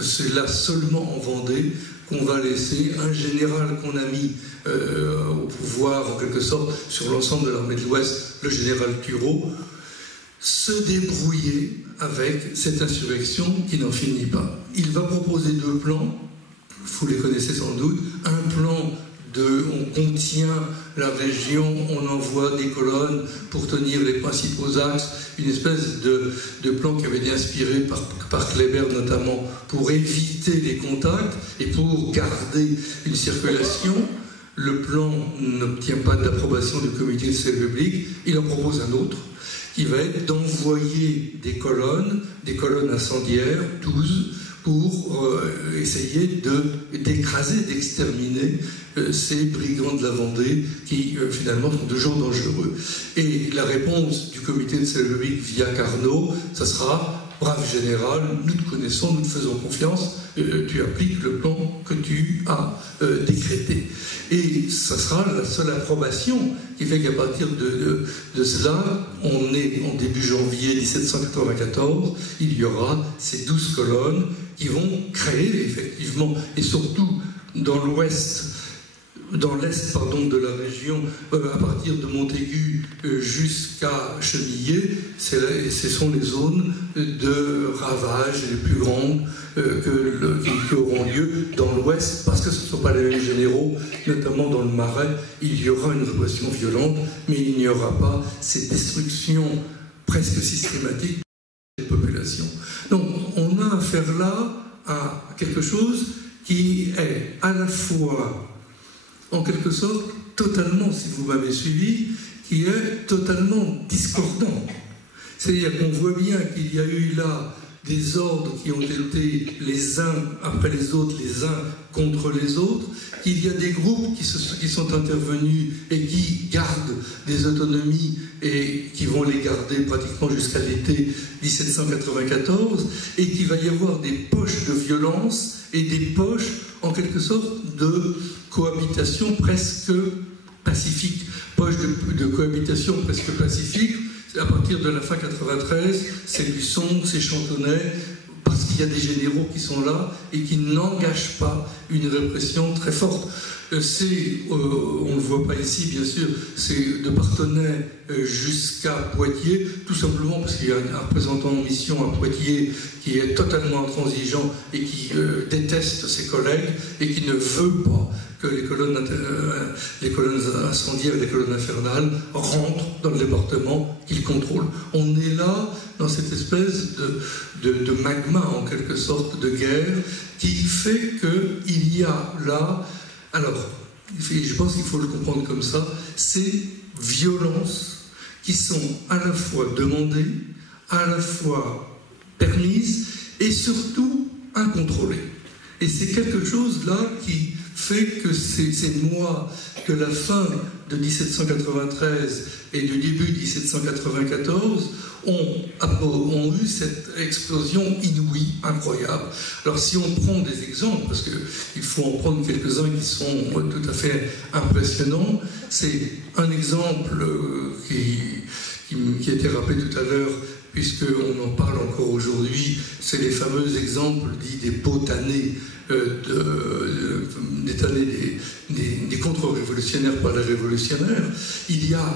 c'est là seulement en Vendée, qu'on va laisser un général qu'on a mis au pouvoir, en quelque sorte, sur l'ensemble de l'armée de l'Ouest, le général Turreau, se débrouiller avec cette insurrection qui n'en finit pas. Il va proposer deux plans, vous les connaissez sans doute, un plan on contient la région, on envoie des colonnes pour tenir les principaux axes, une espèce de plan qui avait été inspiré par Kléber notamment, pour éviter les contacts et pour garder une circulation. Le plan n'obtient pas d'approbation du comité de service public, il en propose un autre, qui va être d'envoyer des colonnes incendiaires, 12, pour essayer d'écraser, d'exterminer ces brigands de la Vendée qui finalement sont toujours dangereux. Et la réponse du comité de service public via Carnot, ça sera « Brave général, nous te connaissons, nous te faisons confiance, tu appliques le plan que tu as décrété ». Et ça sera la seule approbation qui fait qu'à partir de cela, on est en début janvier 1794, il y aura ces 12 colonnes qui vont créer effectivement, et surtout dans l'ouest, dans l'est de la région, à partir de Montaigu jusqu'à Chenillé, ce sont les zones de ravage les plus grandes qui auront lieu dans l'ouest, parce que ce ne sont pas les mêmes généraux, notamment dans le Marais, il y aura une répression violente, mais il n'y aura pas ces destructions presque systématiques des populations. Donc on a affaire là à quelque chose qui est à la fois, en quelque sorte, totalement, si vous m'avez suivi, qui est totalement discordant. C'est-à-dire qu'on voit bien qu'il y a eu là des ordres qui ont été les uns après les autres, les uns contre les autres, qu'il y a des groupes qui sont intervenus et qui gardent des autonomies et qui vont les garder pratiquement jusqu'à l'été 1794, et qu'il va y avoir des poches de violence et des poches, en quelque sorte, de cohabitation presque pacifique. Poche de cohabitation presque pacifique, à partir de la fin 93, c'est Luçon, c'est Chantonnay, parce qu'il y a des généraux qui sont là et qui n'engagent pas une répression très forte. On ne le voit pas ici, bien sûr, c'est de Parthenay jusqu'à Poitiers, tout simplement parce qu'il y a un représentant en mission à Poitiers qui est totalement intransigeant et qui déteste ses collègues et qui ne veut pas que les colonnes incendiaires et les colonnes infernales rentrent dans le département qu'il contrôle. On est là dans cette espèce de magma, en quelque sorte, de guerre, qui fait qu'il y a là... Alors, je pense qu'il faut le comprendre comme ça, ces violences qui sont à la fois demandées, à la fois permises et surtout incontrôlées. Et c'est quelque chose là qui fait que ces mois, que la fin de 1793 et du début de 1794 ont eu cette explosion inouïe, incroyable. Alors si on prend des exemples, parce qu'il faut en prendre quelques-uns qui sont tout à fait impressionnants, c'est un exemple qui a été rappelé tout à l'heure, puisqu'on en parle encore aujourd'hui, c'est les fameux exemples dits des pots tannés, des contre-révolutionnaires par les révolutionnaires. Il y a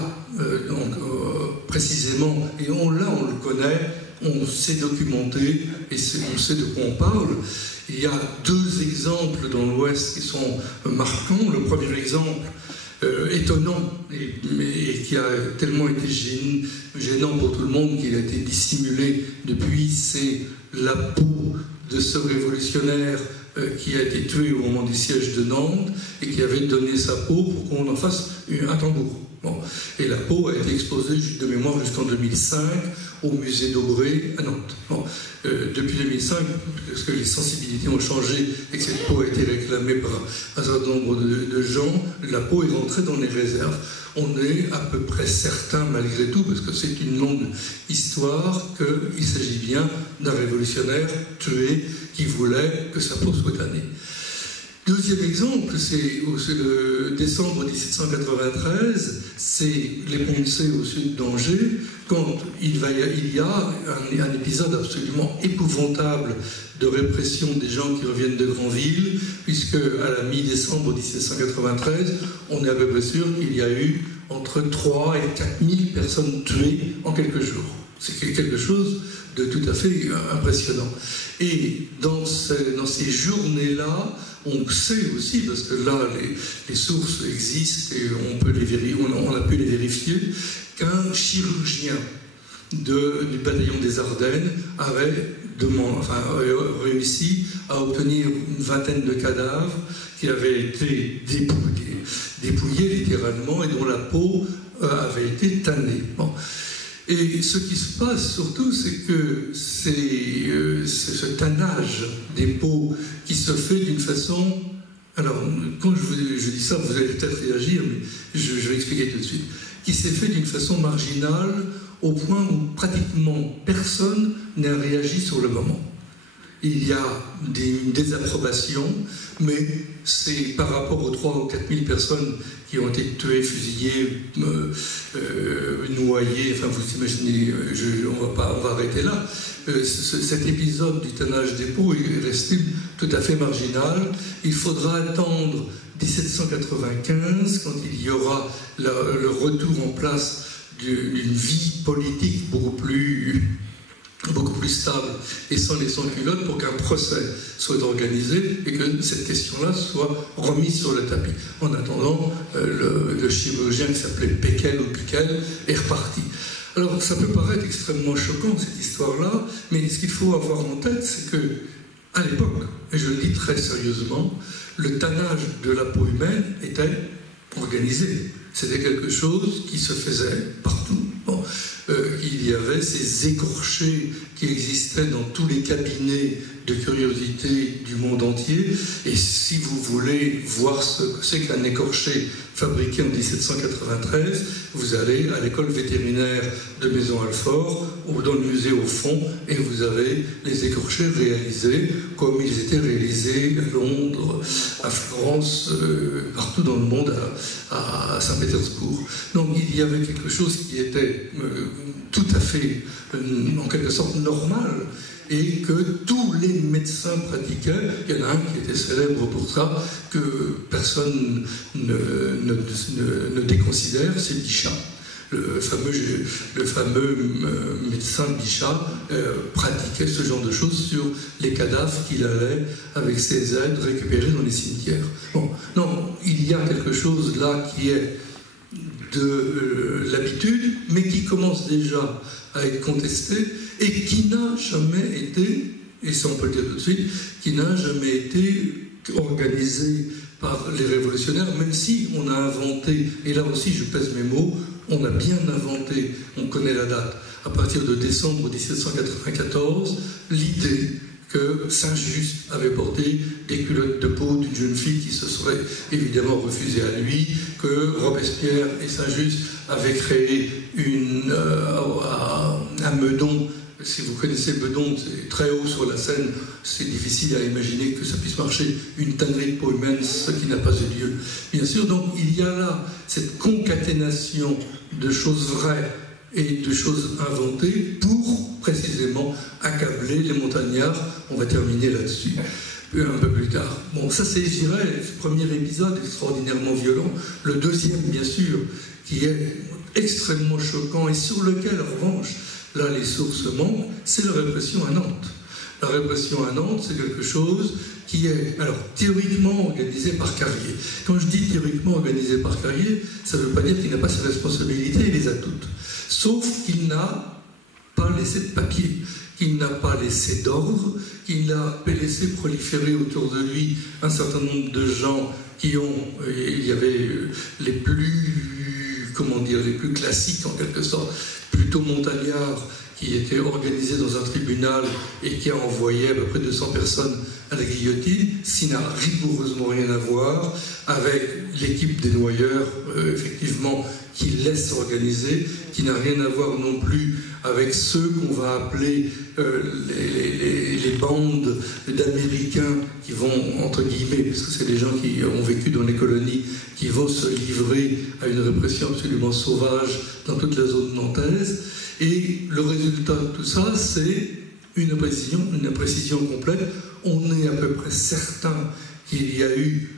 précisément, et on le connaît, on sait documenter, et on sait de quoi on parle. Il y a deux exemples dans l'Ouest qui sont marquants. Le premier exemple, étonnant et qui a tellement été gênant pour tout le monde qu'il a été dissimulé depuis, c'est la peau de ce révolutionnaire qui a été tué au moment du siège de Nantes et qui avait donné sa peau pour qu'on en fasse un tambour. Bon. Et la peau a été exposée de mémoire jusqu'en 2005 au musée d'Aubray à Nantes. Bon. Depuis 2005, parce que les sensibilités ont changé et que cette peau a été réclamée par un certain nombre de gens, la peau est rentrée dans les réserves. On est à peu près certain, malgré tout, parce que c'est une longue histoire, qu'il s'agit bien d'un révolutionnaire tué qui voulait que sa peau soit tannée. Deuxième exemple, c'est le décembre 1793, c'est les Poncets au sud d'Angers, quand il y a un épisode absolument épouvantable de répression des gens qui reviennent de Granville, puisque à la mi-décembre 1793, on est à peu près sûr qu'il y a eu entre 3 et 4 000 personnes tuées en quelques jours. C'est quelque chose de tout à fait impressionnant. Et dans ces journées-là, on sait aussi, parce que là, les sources existent et on a pu les vérifier, qu'un chirurgien du bataillon des Ardennes avait réussi à obtenir une vingtaine de cadavres qui avaient été dépouillés littéralement et dont la peau avait été tannée. Bon. Et ce qui se passe surtout, c'est que c'est ce tannage des peaux qui se fait d'une façon... Alors, quand je dis ça, vous allez peut-être réagir, mais je vais expliquer tout de suite. Qui s'est fait d'une façon marginale au point où pratiquement personne n'a réagi sur le moment. Il y a une désapprobation, mais c'est par rapport aux 3 ou 4 000 personnes qui ont été tuées, fusillées, noyées, enfin vous imaginez, on va arrêter là. Cet épisode du tannage des peaux est resté tout à fait marginal. Il faudra attendre 1795, quand il y aura le retour en place d'une vie politique beaucoup plus stable et sans les sans-culottes pour qu'un procès soit organisé et que cette question-là soit remise sur le tapis. En attendant, le chirurgien qui s'appelait Peckel ou Pickel est reparti. Alors, ça peut paraître extrêmement choquant, cette histoire-là, mais ce qu'il faut avoir en tête, c'est que, à l'époque, et je le dis très sérieusement, le tannage de la peau humaine était organisé. C'était quelque chose qui se faisait partout. Bon. Il y avait ces écorchés qui existaient dans tous les cabinets de curiosité du monde entier. Et si vous voulez voir ce que c'est qu'un écorché fabriqué en 1793, vous allez à l'école vétérinaire de Maison-Alfort ou dans le musée au fond et vous avez les écorchés réalisés comme ils étaient réalisés à Londres, à Florence, partout dans le monde, à Saint-Pétersbourg. Donc il y avait quelque chose qui était tout à fait, en quelque sorte, normal et que tous les médecins pratiquaient. Il y en a un qui était célèbre pour ça, que personne ne déconsidère, c'est Bichat. Le fameux médecin Bichat pratiquait ce genre de choses sur les cadavres qu'il allait, avec ses aides, récupérer dans les cimetières. Bon, non, il y a quelque chose là qui est de l'habitude, mais qui commence déjà à être contesté et qui n'a jamais été, et ça on peut le dire tout de suite, qui n'a jamais été organisé par les révolutionnaires, même si on a inventé, et là aussi je pèse mes mots, on a bien inventé, on connaît la date, à partir de décembre 1794, l'idée que Saint-Just avait porté des culottes de peau d'une jeune fille qui se serait évidemment refusée à lui, que Robespierre et Saint-Just avaient créé à Meudon. Si vous connaissez Meudon, c'est très haut sur la Seine, c'est difficile à imaginer que ça puisse marcher, une tannerie de peau humaine, ce qui n'a pas eu lieu. Bien sûr, donc il y a là cette concaténation de choses vraies et de choses inventées pour précisément accabler les montagnards. On va terminer là-dessus un peu plus tard. Bon, ça c'est, je dirais, ce premier épisode extraordinairement violent. Le deuxième, bien sûr, qui est extrêmement choquant et sur lequel, en revanche, là les sources manquent, c'est la répression à Nantes. La répression à Nantes, c'est quelque chose qui est, alors, théoriquement organisé par Carrier. Quand je dis théoriquement organisé par Carrier, ça ne veut pas dire qu'il n'a pas ses responsabilités, il les a toutes. Sauf qu'il n'a pas laissé de papier, qu'il n'a pas laissé d'ordre, qu'il n'a pas laissé proliférer autour de lui un certain nombre de gens qui ont... Il y avait les plus, comment dire, les plus classiques en quelque sorte, plutôt montagnards, qui était organisé dans un tribunal et qui a envoyé à peu près 200 personnes à la guillotine, ce qui n'a rigoureusement rien à voir avec l'équipe des noyeurs, effectivement, qui laisse organiser, qui n'a rien à voir non plus avec ceux qu'on va appeler les bandes d'Américains qui vont, entre guillemets, puisque c'est des gens qui ont vécu dans les colonies, qui vont se livrer à une répression absolument sauvage dans toute la zone nantaise. Et le résultat de tout ça, c'est une imprécision complète. On est à peu près certain qu'il y a eu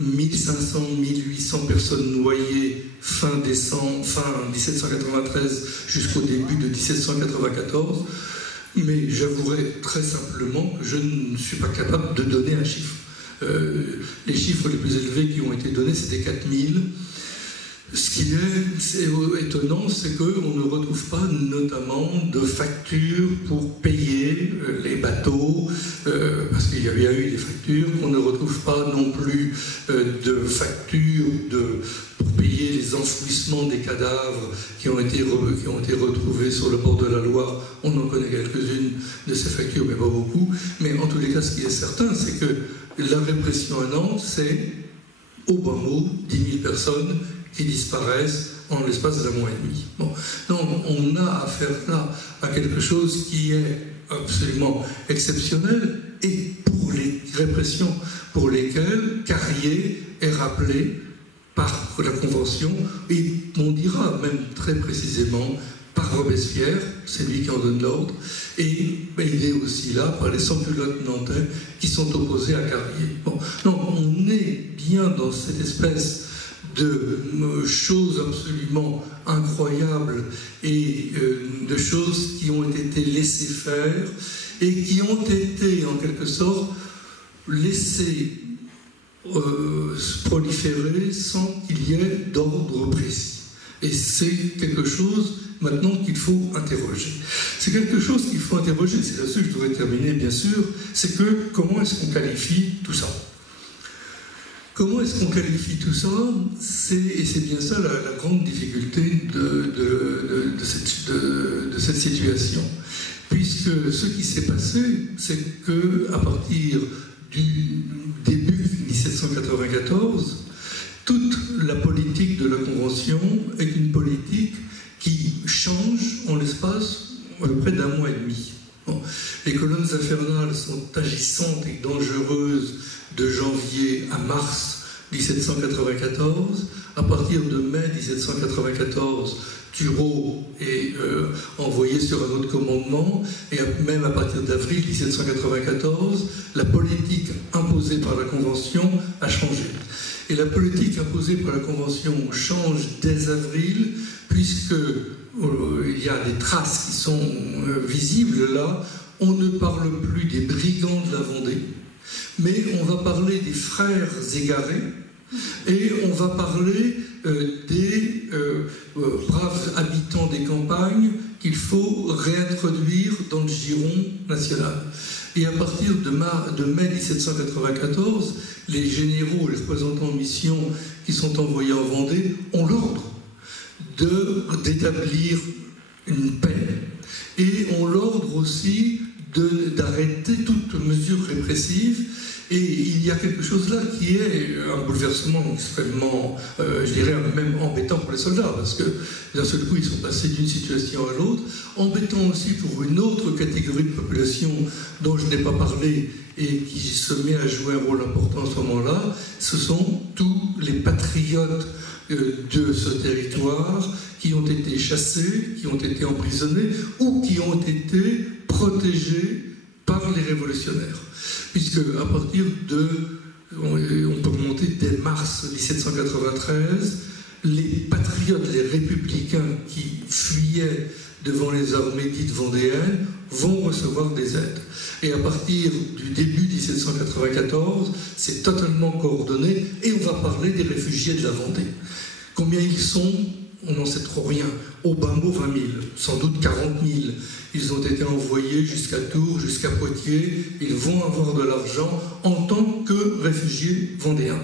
1500, 1800 personnes noyées fin 1793 jusqu'au début de 1794. Mais j'avouerai très simplement que je ne suis pas capable de donner un chiffre. Les chiffres les plus élevés qui ont été donnés, c'était 4000. Ce qui est étonnant, c'est qu'on ne retrouve pas notamment de factures pour payer les bateaux, parce qu'il y a bien eu des factures, qu'on ne retrouve pas non plus de factures pour payer les enfouissements des cadavres qui ont été retrouvés sur le bord de la Loire. On en connaît quelques-unes de ces factures, mais pas beaucoup. Mais en tous les cas, ce qui est certain, c'est que la répression à Nantes, c'est, au bas mot, 10 000 personnes qui disparaissent en l'espace d'un mois et demi. Bon. Donc on a affaire là à quelque chose qui est absolument exceptionnel, et pour les répressions pour lesquelles Carrier est rappelé par la Convention, et on dira même très précisément par Robespierre, c'est lui qui en donne l'ordre, et il est aussi là par les sans-culottes nantais qui sont opposés à Carrier. Bon. Donc on est bien dans cette espèce de choses absolument incroyables et de choses qui ont été laissées faire et qui ont été en quelque sorte laissées proliférer sans qu'il y ait d'ordre précis. Et c'est quelque chose maintenant qu'il faut interroger. C'est quelque chose qu'il faut interroger, c'est là-dessus que je devrais terminer bien sûr, c'est que comment est-ce qu'on qualifie tout ça ? Comment est-ce qu'on qualifie tout ça ? Et c'est bien ça la grande difficulté de cette situation. Puisque ce qui s'est passé, c'est qu'à partir du début 1794, toute la politique de la Convention est une politique qui change en l'espace à peu près d'un mois et demi. Bon. Les colonnes infernales sont agissantes et dangereuses de janvier à mars 1794. À partir de mai 1794, Turreau est envoyé sur un autre commandement, et même à partir d'avril 1794, la politique imposée par la Convention a changé. Et la politique imposée par la Convention change dès avril, puisqu'il y a des traces qui sont visibles là. On ne parle plus des brigands de la Vendée, mais on va parler des frères égarés, et on va parler des braves habitants des campagnes qu'il faut réintroduire dans le giron national. Et à partir de mai 1794, les généraux et les représentants en mission qui sont envoyés en Vendée ont l'ordre d'établir une paix, et ont l'ordre aussi d'arrêter toute mesure répressive. Et il y a quelque chose là qui est un bouleversement extrêmement, je dirais même embêtant pour les soldats, parce que d'un seul coup ils sont passés d'une situation à l'autre, embêtant aussi pour une autre catégorie de population dont je n'ai pas parlé et qui se met à jouer un rôle important à ce moment-là. Ce sont tous les patriotes de ce territoire qui ont été chassés, qui ont été emprisonnés ou qui ont été protégés par les révolutionnaires. Puisque à partir on peut remonter dès mars 1793, les patriotes, les républicains qui fuyaient devant les armées dites vendéennes vont recevoir des aides. Et à partir du début 1794, c'est totalement coordonné et on va parler des réfugiés de la Vendée. Combien ils sont? On n'en sait trop rien. Au bas mot, 20 000, sans doute 40 000. Ils ont été envoyés jusqu'à Tours, jusqu'à Poitiers. Ils vont avoir de l'argent en tant que réfugiés vendéens.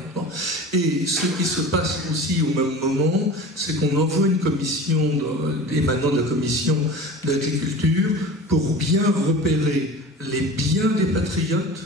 Et ce qui se passe aussi au même moment, c'est qu'on envoie une commission émanant de la commission d'agriculture pour bien repérer les biens des patriotes.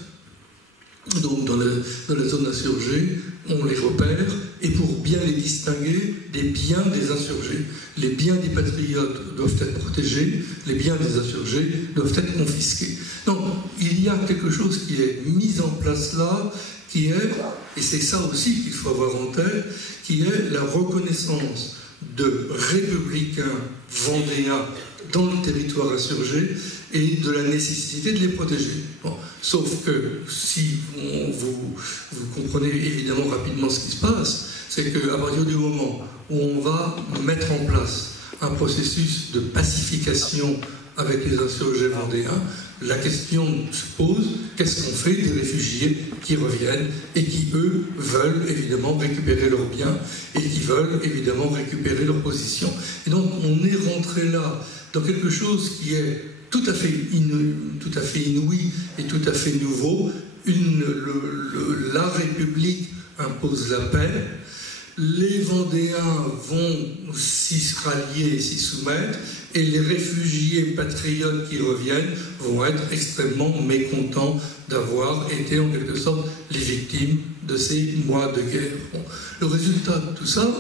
Donc dans la zone insurgée, on les repère, et pour bien les distinguer des biens des insurgés. Les biens des patriotes doivent être protégés, les biens des insurgés doivent être confisqués. Donc il y a quelque chose qui est mis en place là, qui est, et c'est ça aussi qu'il faut avoir en tête, qui est la reconnaissance de républicains vendéens dans le territoire insurgé et de la nécessité de les protéger. Bon, sauf que si vous comprenez évidemment rapidement ce qui se passe, c'est qu'à partir du moment où on va mettre en place un processus de pacification avec les insurgés vendéens, la question se pose, qu'est-ce qu'on fait des réfugiés qui reviennent et qui, eux, veulent évidemment récupérer leurs biens et qui veulent évidemment récupérer leur position. Et donc on est rentré là dans quelque chose qui est tout à fait inouï et tout à fait nouveau. La République impose la paix. Les Vendéens vont s'y rallier, s'y soumettre, et les réfugiés patriotes qui reviennent vont être extrêmement mécontents d'avoir été en quelque sorte les victimes de ces mois de guerre. Bon, le résultat de tout ça,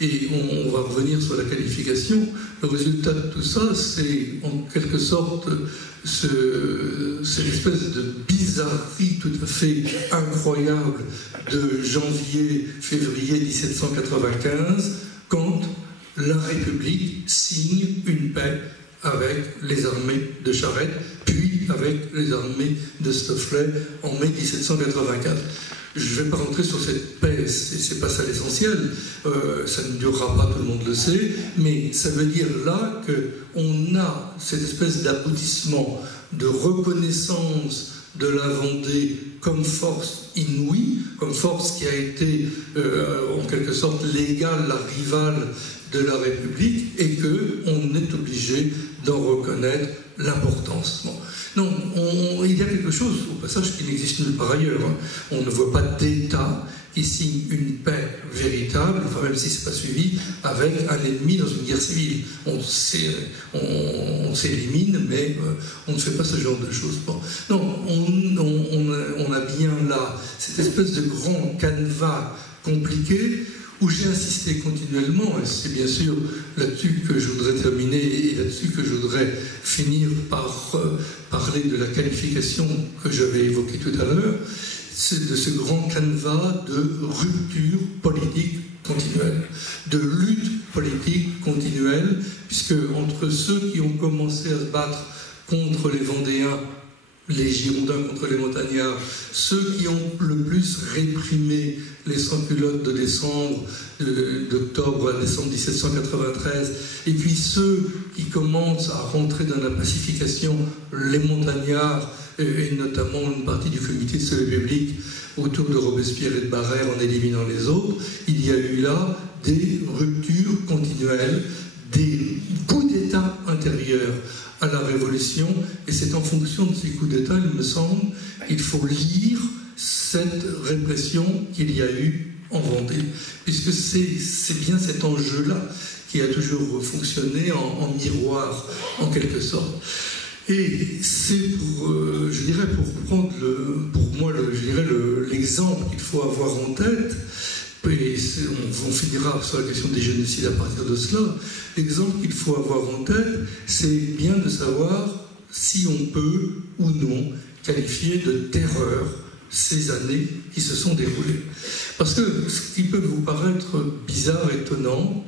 et on va revenir sur la qualification, le résultat de tout ça, c'est en quelque sorte cette espèce de bizarrerie tout à fait incroyable de janvier-février 1795, quand la République signe une paix avec les armées de Charette, puis avec les armées de Stofflet en mai 1784. Je ne vais pas rentrer sur cette paix, c'est pas ça l'essentiel, ça ne durera pas, tout le monde le sait, mais ça veut dire là qu'on a cette espèce d'aboutissement, de reconnaissance de la Vendée comme force inouïe, comme force qui a été en quelque sorte l'égale, la rivale de la République, et qu'on est obligé d'en reconnaître l'importance. Bon. Non, il y a quelque chose, au passage, qui n'existe nulle part ailleurs. Hein. On ne voit pas d'État qui signe une paix véritable, enfin, même si ce n'est pas suivi, avec un ennemi dans une guerre civile. On s'élimine, mais on ne fait pas ce genre de choses. Bon. Non, on a bien là cette espèce de grand canevas compliqué, où j'ai insisté continuellement, et c'est bien sûr là-dessus que je voudrais terminer et là-dessus que je voudrais finir par parler de la qualification que j'avais évoquée tout à l'heure, c'est de ce grand canevas de rupture politique continuelle, de lutte politique continuelle, puisque entre ceux qui ont commencé à se battre contre les Vendéens, les Girondins contre les Montagnards, ceux qui ont le plus réprimé les sans-culottes de d'octobre à décembre 1793, et puis ceux qui commencent à rentrer dans la pacification, les Montagnards, et notamment une partie du comité de salut public autour de Robespierre et de Barrère en éliminant les autres, il y a eu là des ruptures continuelles, des coups d'État intérieurs à la Révolution, et c'est en fonction de ces coups d'État, il me semble, qu'il faut lire cette répression qu'il y a eu en Vendée, puisque c'est bien cet enjeu-là qui a toujours fonctionné en miroir, en quelque sorte. Et c'est je dirais, pour prendre l'exemple qu'il faut avoir en tête, et on finira sur la question des génocides à partir de cela, l'exemple qu'il faut avoir en tête, c'est bien de savoir si on peut ou non qualifier de terreur ces années qui se sont déroulées. Parce que ce qui peut vous paraître bizarre, étonnant,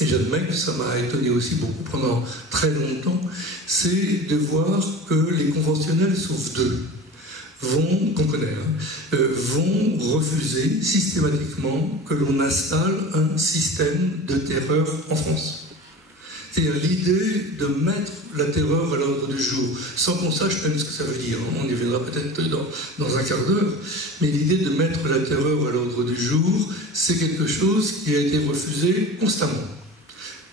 et j'admets que ça m'a étonné aussi beaucoup pendant très longtemps, c'est de voir que les conventionnels, sauf deux, qu'on connaît, vont refuser systématiquement que l'on installe un système de terreur en France. C'est-à-dire l'idée de mettre la terreur à l'ordre du jour, sans qu'on sache même ce que ça veut dire. On y viendra peut-être dans un quart d'heure. Mais l'idée de mettre la terreur à l'ordre du jour, c'est quelque chose qui a été refusé constamment.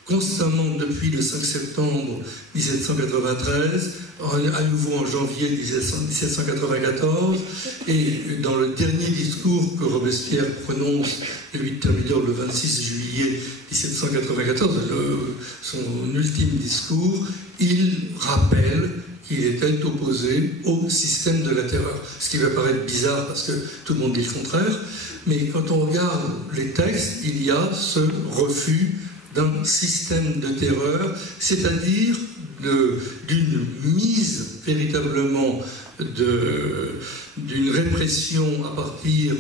Constamment depuis le 5 septembre 1793, à nouveau en janvier 1794, et dans le dernier discours que Robespierre prononce le 8 Thermidor, le 26 juillet 1794, son ultime discours, il rappelle qu'il était opposé au système de la terreur. Ce qui va paraître bizarre parce que tout le monde dit le contraire, mais quand on regarde les textes, il y a ce refus d'un système de terreur, c'est-à-dire d'une mise véritablement d'une répression à partir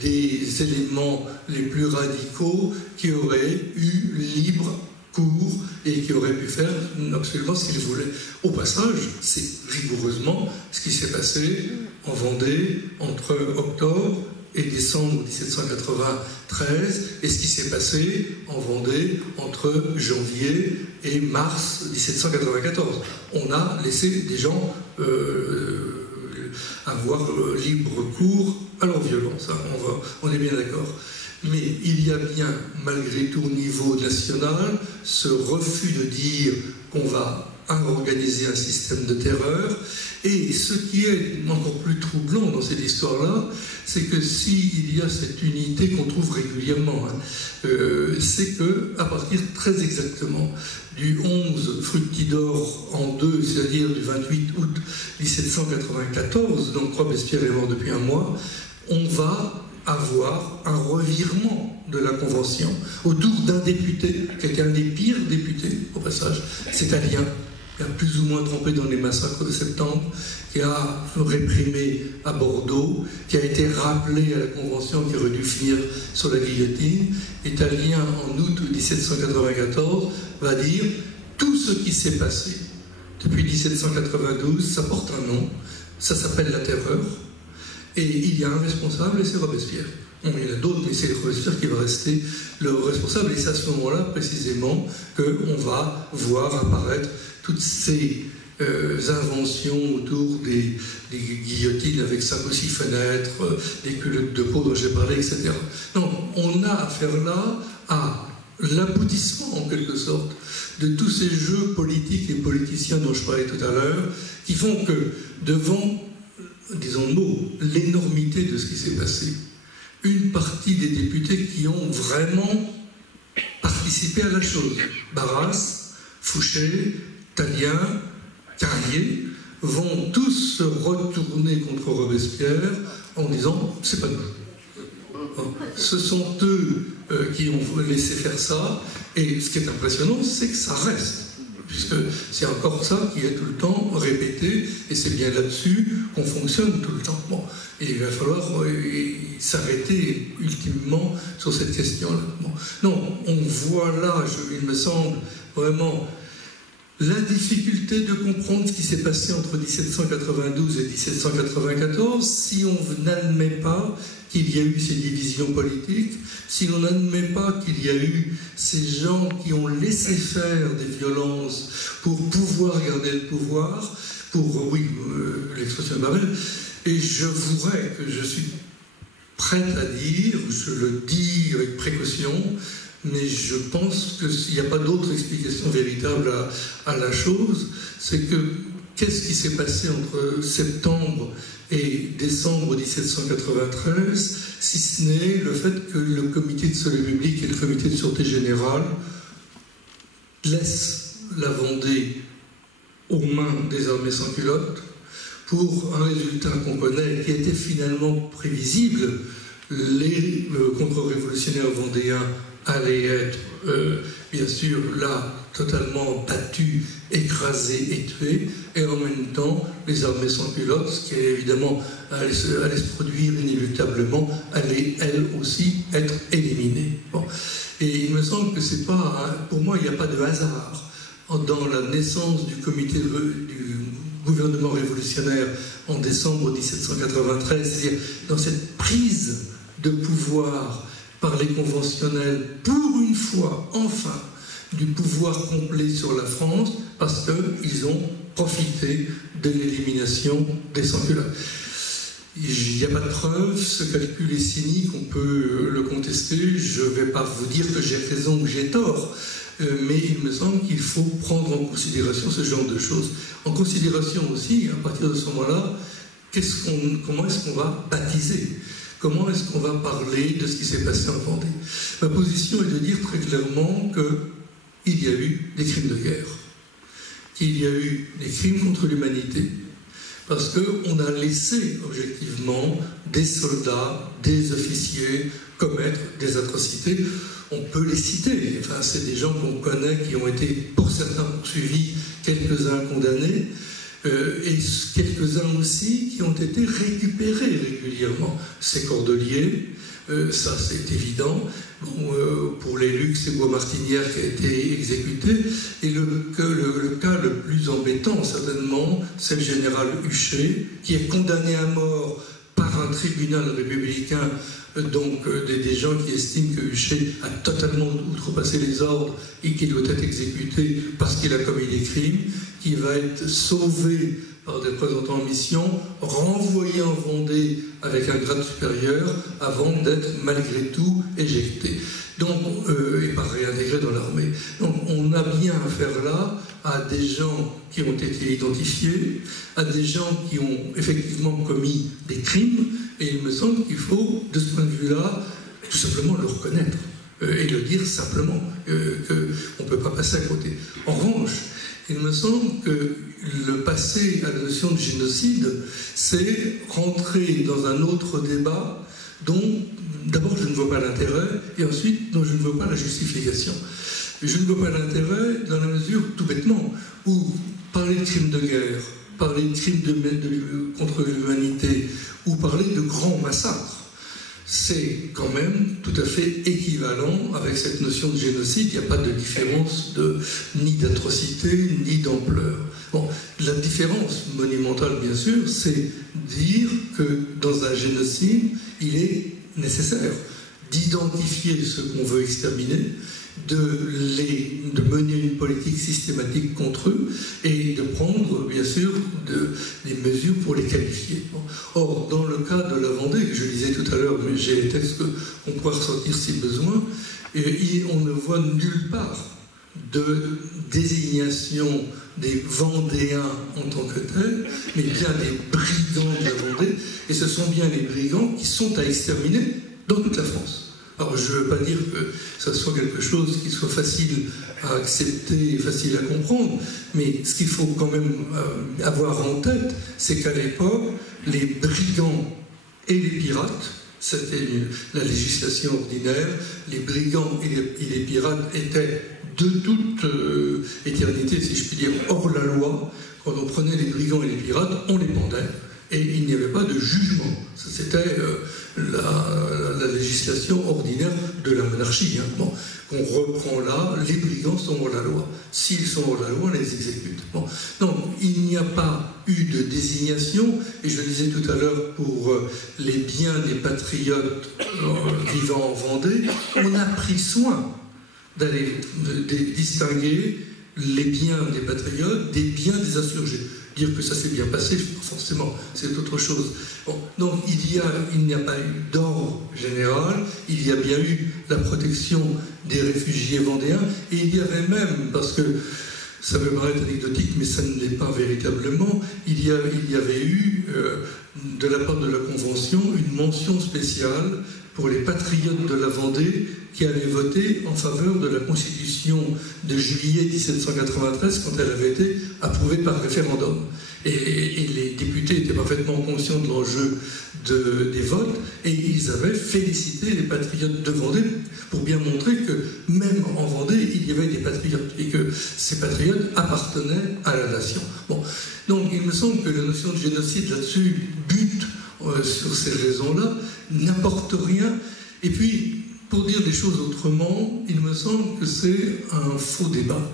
des éléments les plus radicaux qui auraient eu libre cours et qui auraient pu faire absolument ce qu'ils voulaient. Au passage, c'est rigoureusement ce qui s'est passé en Vendée entre octobre et décembre 1793, et ce qui s'est passé en Vendée entre janvier et mars 1794. On a laissé des gens avoir libre cours à leur violence, hein, on est bien d'accord. Mais il y a bien, malgré tout, au niveau national, ce refus de dire qu'on va organiser un système de terreur. Et ce qui est encore plus troublant dans cette histoire-là, c'est que s'il y a cette unité qu'on trouve régulièrement, hein, c'est qu'à partir très exactement du 11 Fructidor en 2, c'est-à-dire du 28 août 1794, donc Robespierre est mort depuis un mois, on va avoir un revirement de la Convention autour d'un député, qui était un des pires députés, au passage, c'est Tallien, qui a plus ou moins trempé dans les massacres de septembre, qui a réprimé à Bordeaux, qui a été rappelé à la Convention, qui aurait dû finir sur la guillotine. Et Tallien, en août 1794, va dire « Tout ce qui s'est passé depuis 1792, ça porte un nom, ça s'appelle la terreur, et il y a un responsable, et c'est Robespierre. » Bon, il y en a d'autres, mais c'est Robespierre qui va rester le responsable. Et c'est à ce moment-là, précisément, qu'on va voir apparaître toutes ces inventions autour des guillotines avec 5 ou 6 fenêtres, des culottes de peau dont j'ai parlé, etc. Non, on a affaire là à l'aboutissement, en quelque sorte, de tous ces jeux politiques et politiciens dont je parlais tout à l'heure, qui font que, devant, disons le mot, l'énormité de ce qui s'est passé, une partie des députés qui ont vraiment participé à la chose, Barras, Fouché, Tallien, Carrier, vont tous se retourner contre Robespierre en disant « c'est pas nous ». Ce sont eux qui ont laissé faire ça, et ce qui est impressionnant, c'est que ça reste, puisque c'est encore ça qui est tout le temps répété, et c'est bien là-dessus qu'on fonctionne tout le temps. Bon, et il va falloir s'arrêter ultimement sur cette question-là. Bon. Non, on voit là, il me semble, vraiment la difficulté de comprendre ce qui s'est passé entre 1792 et 1794 si on n'admet pas qu'il y a eu ces divisions politiques, si l'on n'admet pas qu'il y a eu ces gens qui ont laissé faire des violences pour pouvoir garder le pouvoir, pour, oui, l'expression de Babel, et je voudrais que je suis prêt à dire, je le dis avec précaution, mais je pense qu'il n'y a pas d'autre explication véritable à la chose, c'est que qu'est-ce qui s'est passé entre septembre et décembre 1793, si ce n'est le fait que le comité de salut public et le comité de sûreté générale laissent la Vendée aux mains des armées sans culottes pour un résultat qu'on connaît qui était finalement prévisible. Les contre-révolutionnaires vendéens allaient être, bien sûr, là, totalement battus, écrasés et tués, et en même temps, les armées sans culottes, ce qui évidemment allait se produire inéluctablement, allaient, elles aussi, être éliminées. Bon. Et il me semble que c'est pas, pour moi, il n'y a pas de hasard dans la naissance du comité du gouvernement révolutionnaire en décembre 1793, c'est-à-dire dans cette prise de pouvoir par les conventionnels, pour une fois, enfin, du pouvoir complet sur la France parce qu'ils ont profité de l'élimination des sans-culottes. Il n'y a pas de preuve, ce calcul est cynique, on peut le contester, je ne vais pas vous dire que j'ai raison ou que j'ai tort, mais il me semble qu'il faut prendre en considération ce genre de choses. En considération aussi, à partir de ce moment-là, comment est-ce qu'on va baptiser? Comment est-ce qu'on va parler de ce qui s'est passé en Vendée? Ma position est de dire très clairement qu'il y a eu des crimes de guerre, qu'il y a eu des crimes contre l'humanité, parce qu'on a laissé objectivement des soldats, des officiers commettre des atrocités. On peut les citer, enfin, c'est des gens qu'on connaît qui ont été pour certains poursuivis, quelques-uns condamnés, et quelques-uns aussi qui ont été récupérés régulièrement. Ces cordeliers, ça c'est évident. Bon, pour les Lucs, c'est Bois-Martinière qui a été exécuté. Et le cas le plus embêtant, certainement, c'est le général Huchet, qui est condamné à mort par un tribunal républicain, donc des gens qui estiment que Huchet a totalement outrepassé les ordres et qu'il doit être exécuté parce qu'il a commis des crimes, qui va être sauvé par des représentants en mission, renvoyé en Vendée avec un grade supérieur avant d'être malgré tout éjecté. Donc, et pas réintégré dans l'armée. Donc on a bien affaire là à des gens qui ont été identifiés, à des gens qui ont effectivement commis des crimes, et il me semble qu'il faut, de ce point de vue-là, tout simplement le reconnaître et le dire simplement, qu'on ne peut pas passer à côté. En revanche, il me semble que le passer à la notion de génocide, c'est rentrer dans un autre débat dont, d'abord, je ne vois pas l'intérêt, et ensuite, dont je ne vois pas la justification. Je ne vois pas l'intérêt dans la mesure, tout bêtement, où parler de crimes de guerre, parler de crimes contre l'humanité, ou parler de grands massacres, c'est quand même tout à fait équivalent avec cette notion de génocide. Il n'y a pas de différence ni d'atrocité, ni d'ampleur. Bon, la différence monumentale, bien sûr, c'est dire que dans un génocide, il est nécessaire d'identifier ce qu'on veut exterminer, de mener une politique systématique contre eux et de prendre, bien sûr, des mesures pour les qualifier. Or, dans le cas de la Vendée, que je disais tout à l'heure, mais j'ai les textes qu'on pourra ressortir si besoin, et on ne voit nulle part de désignation des Vendéens en tant que tels, mais bien des brigands de la Vendée, et ce sont bien les brigands qui sont à exterminer dans toute la France. Alors, je ne veux pas dire que ça soit quelque chose qui soit facile à accepter et facile à comprendre, mais ce qu'il faut quand même avoir en tête, c'est qu'à l'époque, les brigands et les pirates, c'était la législation ordinaire, les brigands et les pirates étaient de toute éternité, si je puis dire, hors la loi. Quand on prenait les brigands et les pirates, on les pendait. Et il n'y avait pas de jugement. C'était la législation ordinaire de la monarchie. Hein. Bon, qu'on reprend là, les brigands sont hors la loi. S'ils sont hors la loi, on les exécute. Bon. Donc, il n'y a pas eu de désignation, et je le disais tout à l'heure, pour les biens des patriotes vivant en Vendée, on a pris soin d'aller distinguer les biens des patriotes des biens des insurgés. Dire que ça s'est bien passé, forcément, c'est autre chose. Bon, donc il n'y a pas eu d'ordre général, il y a bien eu la protection des réfugiés vendéens, et il y avait même, parce que ça peut paraître anecdotique, mais ça ne l'est pas véritablement, il y avait eu, de la part de la Convention, une mention spéciale pour les patriotes de la Vendée qui avaient voté en faveur de la Constitution de juillet 1793 quand elle avait été approuvée par référendum. Et les députés étaient parfaitement conscients de l'enjeu des votes, et ils avaient félicité les patriotes de Vendée pour bien montrer que même en Vendée, il y avait des patriotes, et que ces patriotes appartenaient à la nation. Bon. Donc il me semble que la notion de génocide là-dessus bute sur ces raisons-là, n'apporte rien. Et puis, pour dire des choses autrement, il me semble que c'est un faux débat.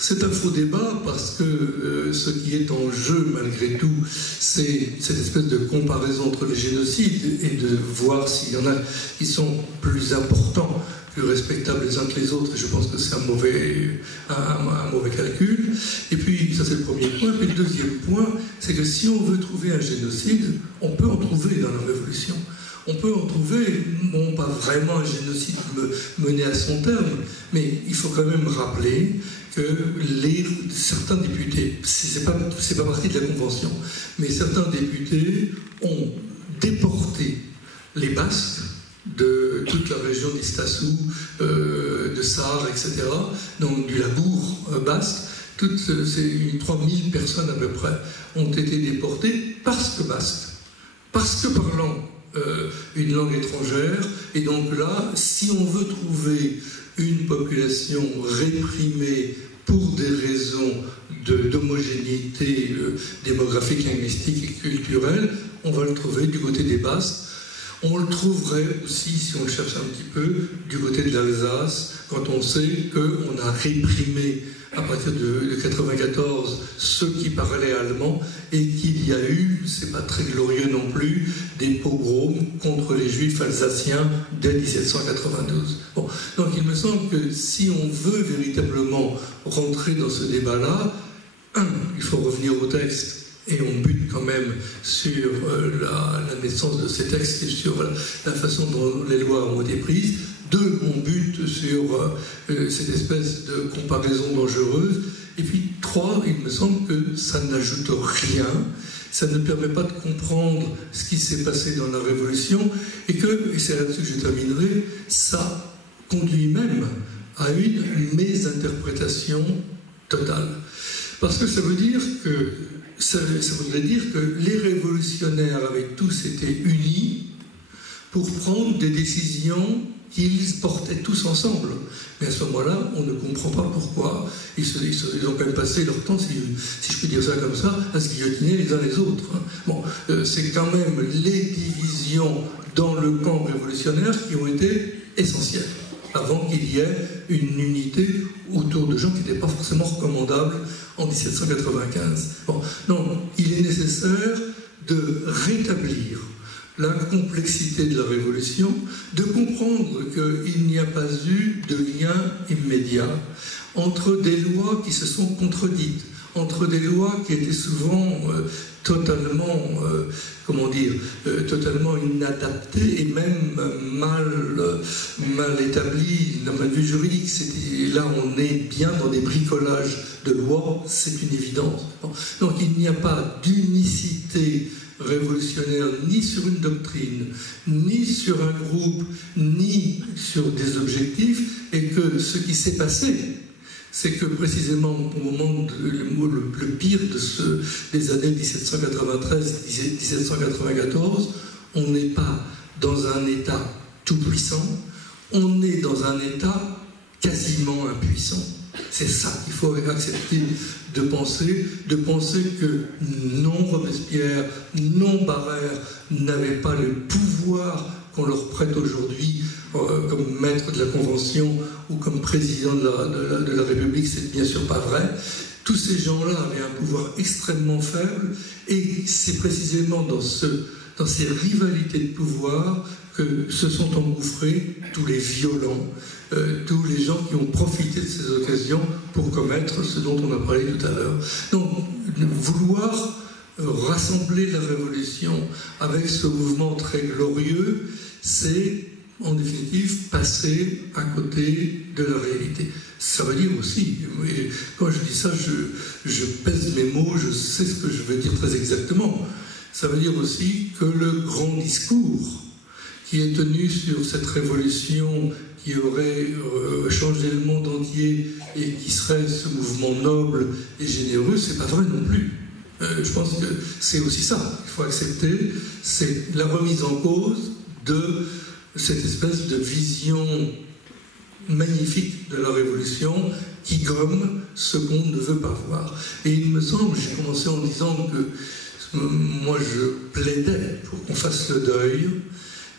C'est un faux débat parce que ce qui est en jeu, malgré tout, c'est cette espèce de comparaison entre les génocides et de voir s'il y en a qui sont plus importants plus respectables les uns que les autres, et je pense que c'est un mauvais calcul. Et puis, ça c'est le premier point. Puis le deuxième point, c'est que si on veut trouver un génocide, on peut en trouver dans la Révolution. On peut en trouver, bon, pas vraiment un génocide mené à son terme, mais il faut quand même rappeler que certains députés, c'est pas partie de la Convention, mais certains députés ont déporté les Basques de toute la région d'Istassou, de Sarre, etc., donc du Labour basque. Toutes ces 3000 personnes à peu près ont été déportées parce que basques, parce que parlant une langue étrangère. Et donc là, si on veut trouver une population réprimée pour des raisons d'homogénéité démographique, linguistique et culturelle, on va le trouver du côté des Basques. On le trouverait aussi, si on le cherche un petit peu, du côté de l'Alsace, quand on sait qu'on a réprimé à partir de 1994 ceux qui parlaient allemand et qu'il y a eu, c'est pas très glorieux non plus, des pogroms contre les juifs alsaciens dès 1792. Bon, donc il me semble que si on veut véritablement rentrer dans ce débat-là, il faut revenir au texte. Et on bute quand même sur la naissance de ces textes et sur la façon dont les lois ont été prises. 2, on bute sur cette espèce de comparaison dangereuse. Et puis 3, il me semble que ça n'ajoute rien, ça ne permet pas de comprendre ce qui s'est passé dans la Révolution, et c'est là-dessus que je terminerai, ça conduit même à une mésinterprétation totale. Parce que ça voudrait dire que les révolutionnaires avaient tous été unis pour prendre des décisions qu'ils portaient tous ensemble. Mais à ce moment-là, on ne comprend pas pourquoi. Ils ont quand même passé leur temps, si je peux dire ça comme ça, à se guillotiner les uns les autres. Bon, c'est quand même les divisions dans le camp révolutionnaire qui ont été essentielles, avant qu'il y ait une unité autour de gens qui n'étaient pas forcément recommandables en 1795. Bon, non, il est nécessaire de rétablir la complexité de la Révolution, de comprendre qu'il n'y a pas eu de lien immédiat entre des lois qui se sont contredites, entre des lois qui étaient souvent totalement, totalement inadaptées et même mal établies d'un point de vue juridique. Là, on est bien dans des bricolages de lois, c'est une évidence. Donc il n'y a pas d'unicité révolutionnaire ni sur une doctrine, ni sur un groupe, ni sur des objectifs, et que ce qui s'est passé, c'est que précisément au moment le pire des années 1793-1794, on n'est pas dans un État tout puissant, on est dans un État quasiment impuissant. C'est ça qu'il faut accepter de penser que non Robespierre, non Barère n'avaient pas le pouvoir qu'on leur prête aujourd'hui comme maître de la Convention ou comme président de la République. C'est bien sûr pas vrai. Tous ces gens-là avaient un pouvoir extrêmement faible, et c'est précisément dans ces rivalités de pouvoir que se sont engouffrés tous les violents, tous les gens qui ont profité de ces occasions pour commettre ce dont on a parlé tout à l'heure. Donc, vouloir rassembler la Révolution avec ce mouvement très glorieux, c'est en définitive passer à côté de la réalité. Ça veut dire aussi, et quand je dis ça, je pèse mes mots, je sais ce que je veux dire très exactement. Ça veut dire aussi que le grand discours qui est tenu sur cette révolution qui aurait changé le monde entier et qui serait ce mouvement noble et généreux, c'est pas vrai non plus. Je pense que c'est aussi ça qu'il faut accepter, c'est la remise en cause de cette espèce de vision magnifique de la Révolution qui gomme ce qu'on ne veut pas voir. Et il me semble, j'ai commencé en disant que moi je plaidais pour qu'on fasse le deuil,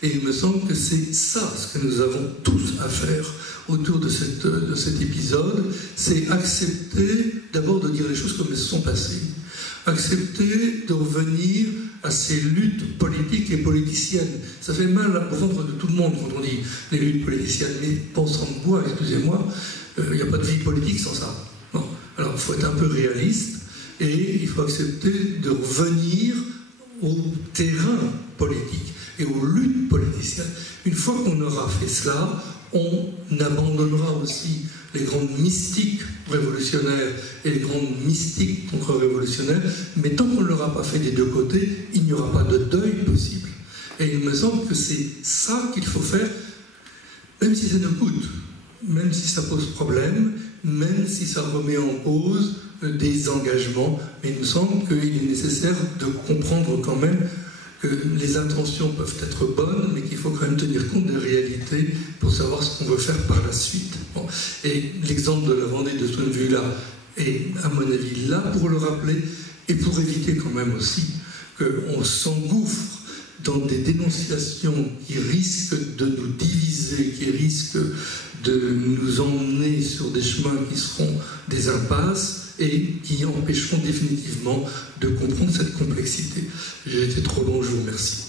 et il me semble que c'est ça ce que nous avons tous à faire autour de cet épisode, c'est accepter d'abord de dire les choses comme elles se sont passées, accepter de revenir à ces luttes politiques et politiques politicienne. Ça fait mal au ventre de tout le monde quand on dit les luttes politiciennes. Mais bon sang de bois, excusez-moi, il n'y a pas de vie politique sans ça. Non. Alors il faut être un peu réaliste et il faut accepter de revenir au terrain politique et aux luttes politiciennes. Une fois qu'on aura fait cela, on abandonnera aussi les grandes mystiques révolutionnaires et les grandes mystiques contre-révolutionnaires, mais tant qu'on ne l'aura pas fait des deux côtés, il n'y aura pas de deuil possible. Et il me semble que c'est ça qu'il faut faire, même si ça nous coûte, même si ça pose problème, même si ça remet en cause des engagements, mais il me semble qu'il est nécessaire de comprendre quand même que les intentions peuvent être bonnes, mais qu'il faut quand même tenir compte des réalités pour savoir ce qu'on veut faire par la suite. Bon. Et l'exemple de la Vendée de ce point de vue-là est, à mon avis, là pour le rappeler et pour éviter quand même aussi qu'on s'engouffre dans des dénonciations qui risquent de nous diviser, qui risquent de nous emmener sur des chemins qui seront des impasses et qui empêcheront définitivement de comprendre cette complexité. J'ai été trop long, je vous remercie.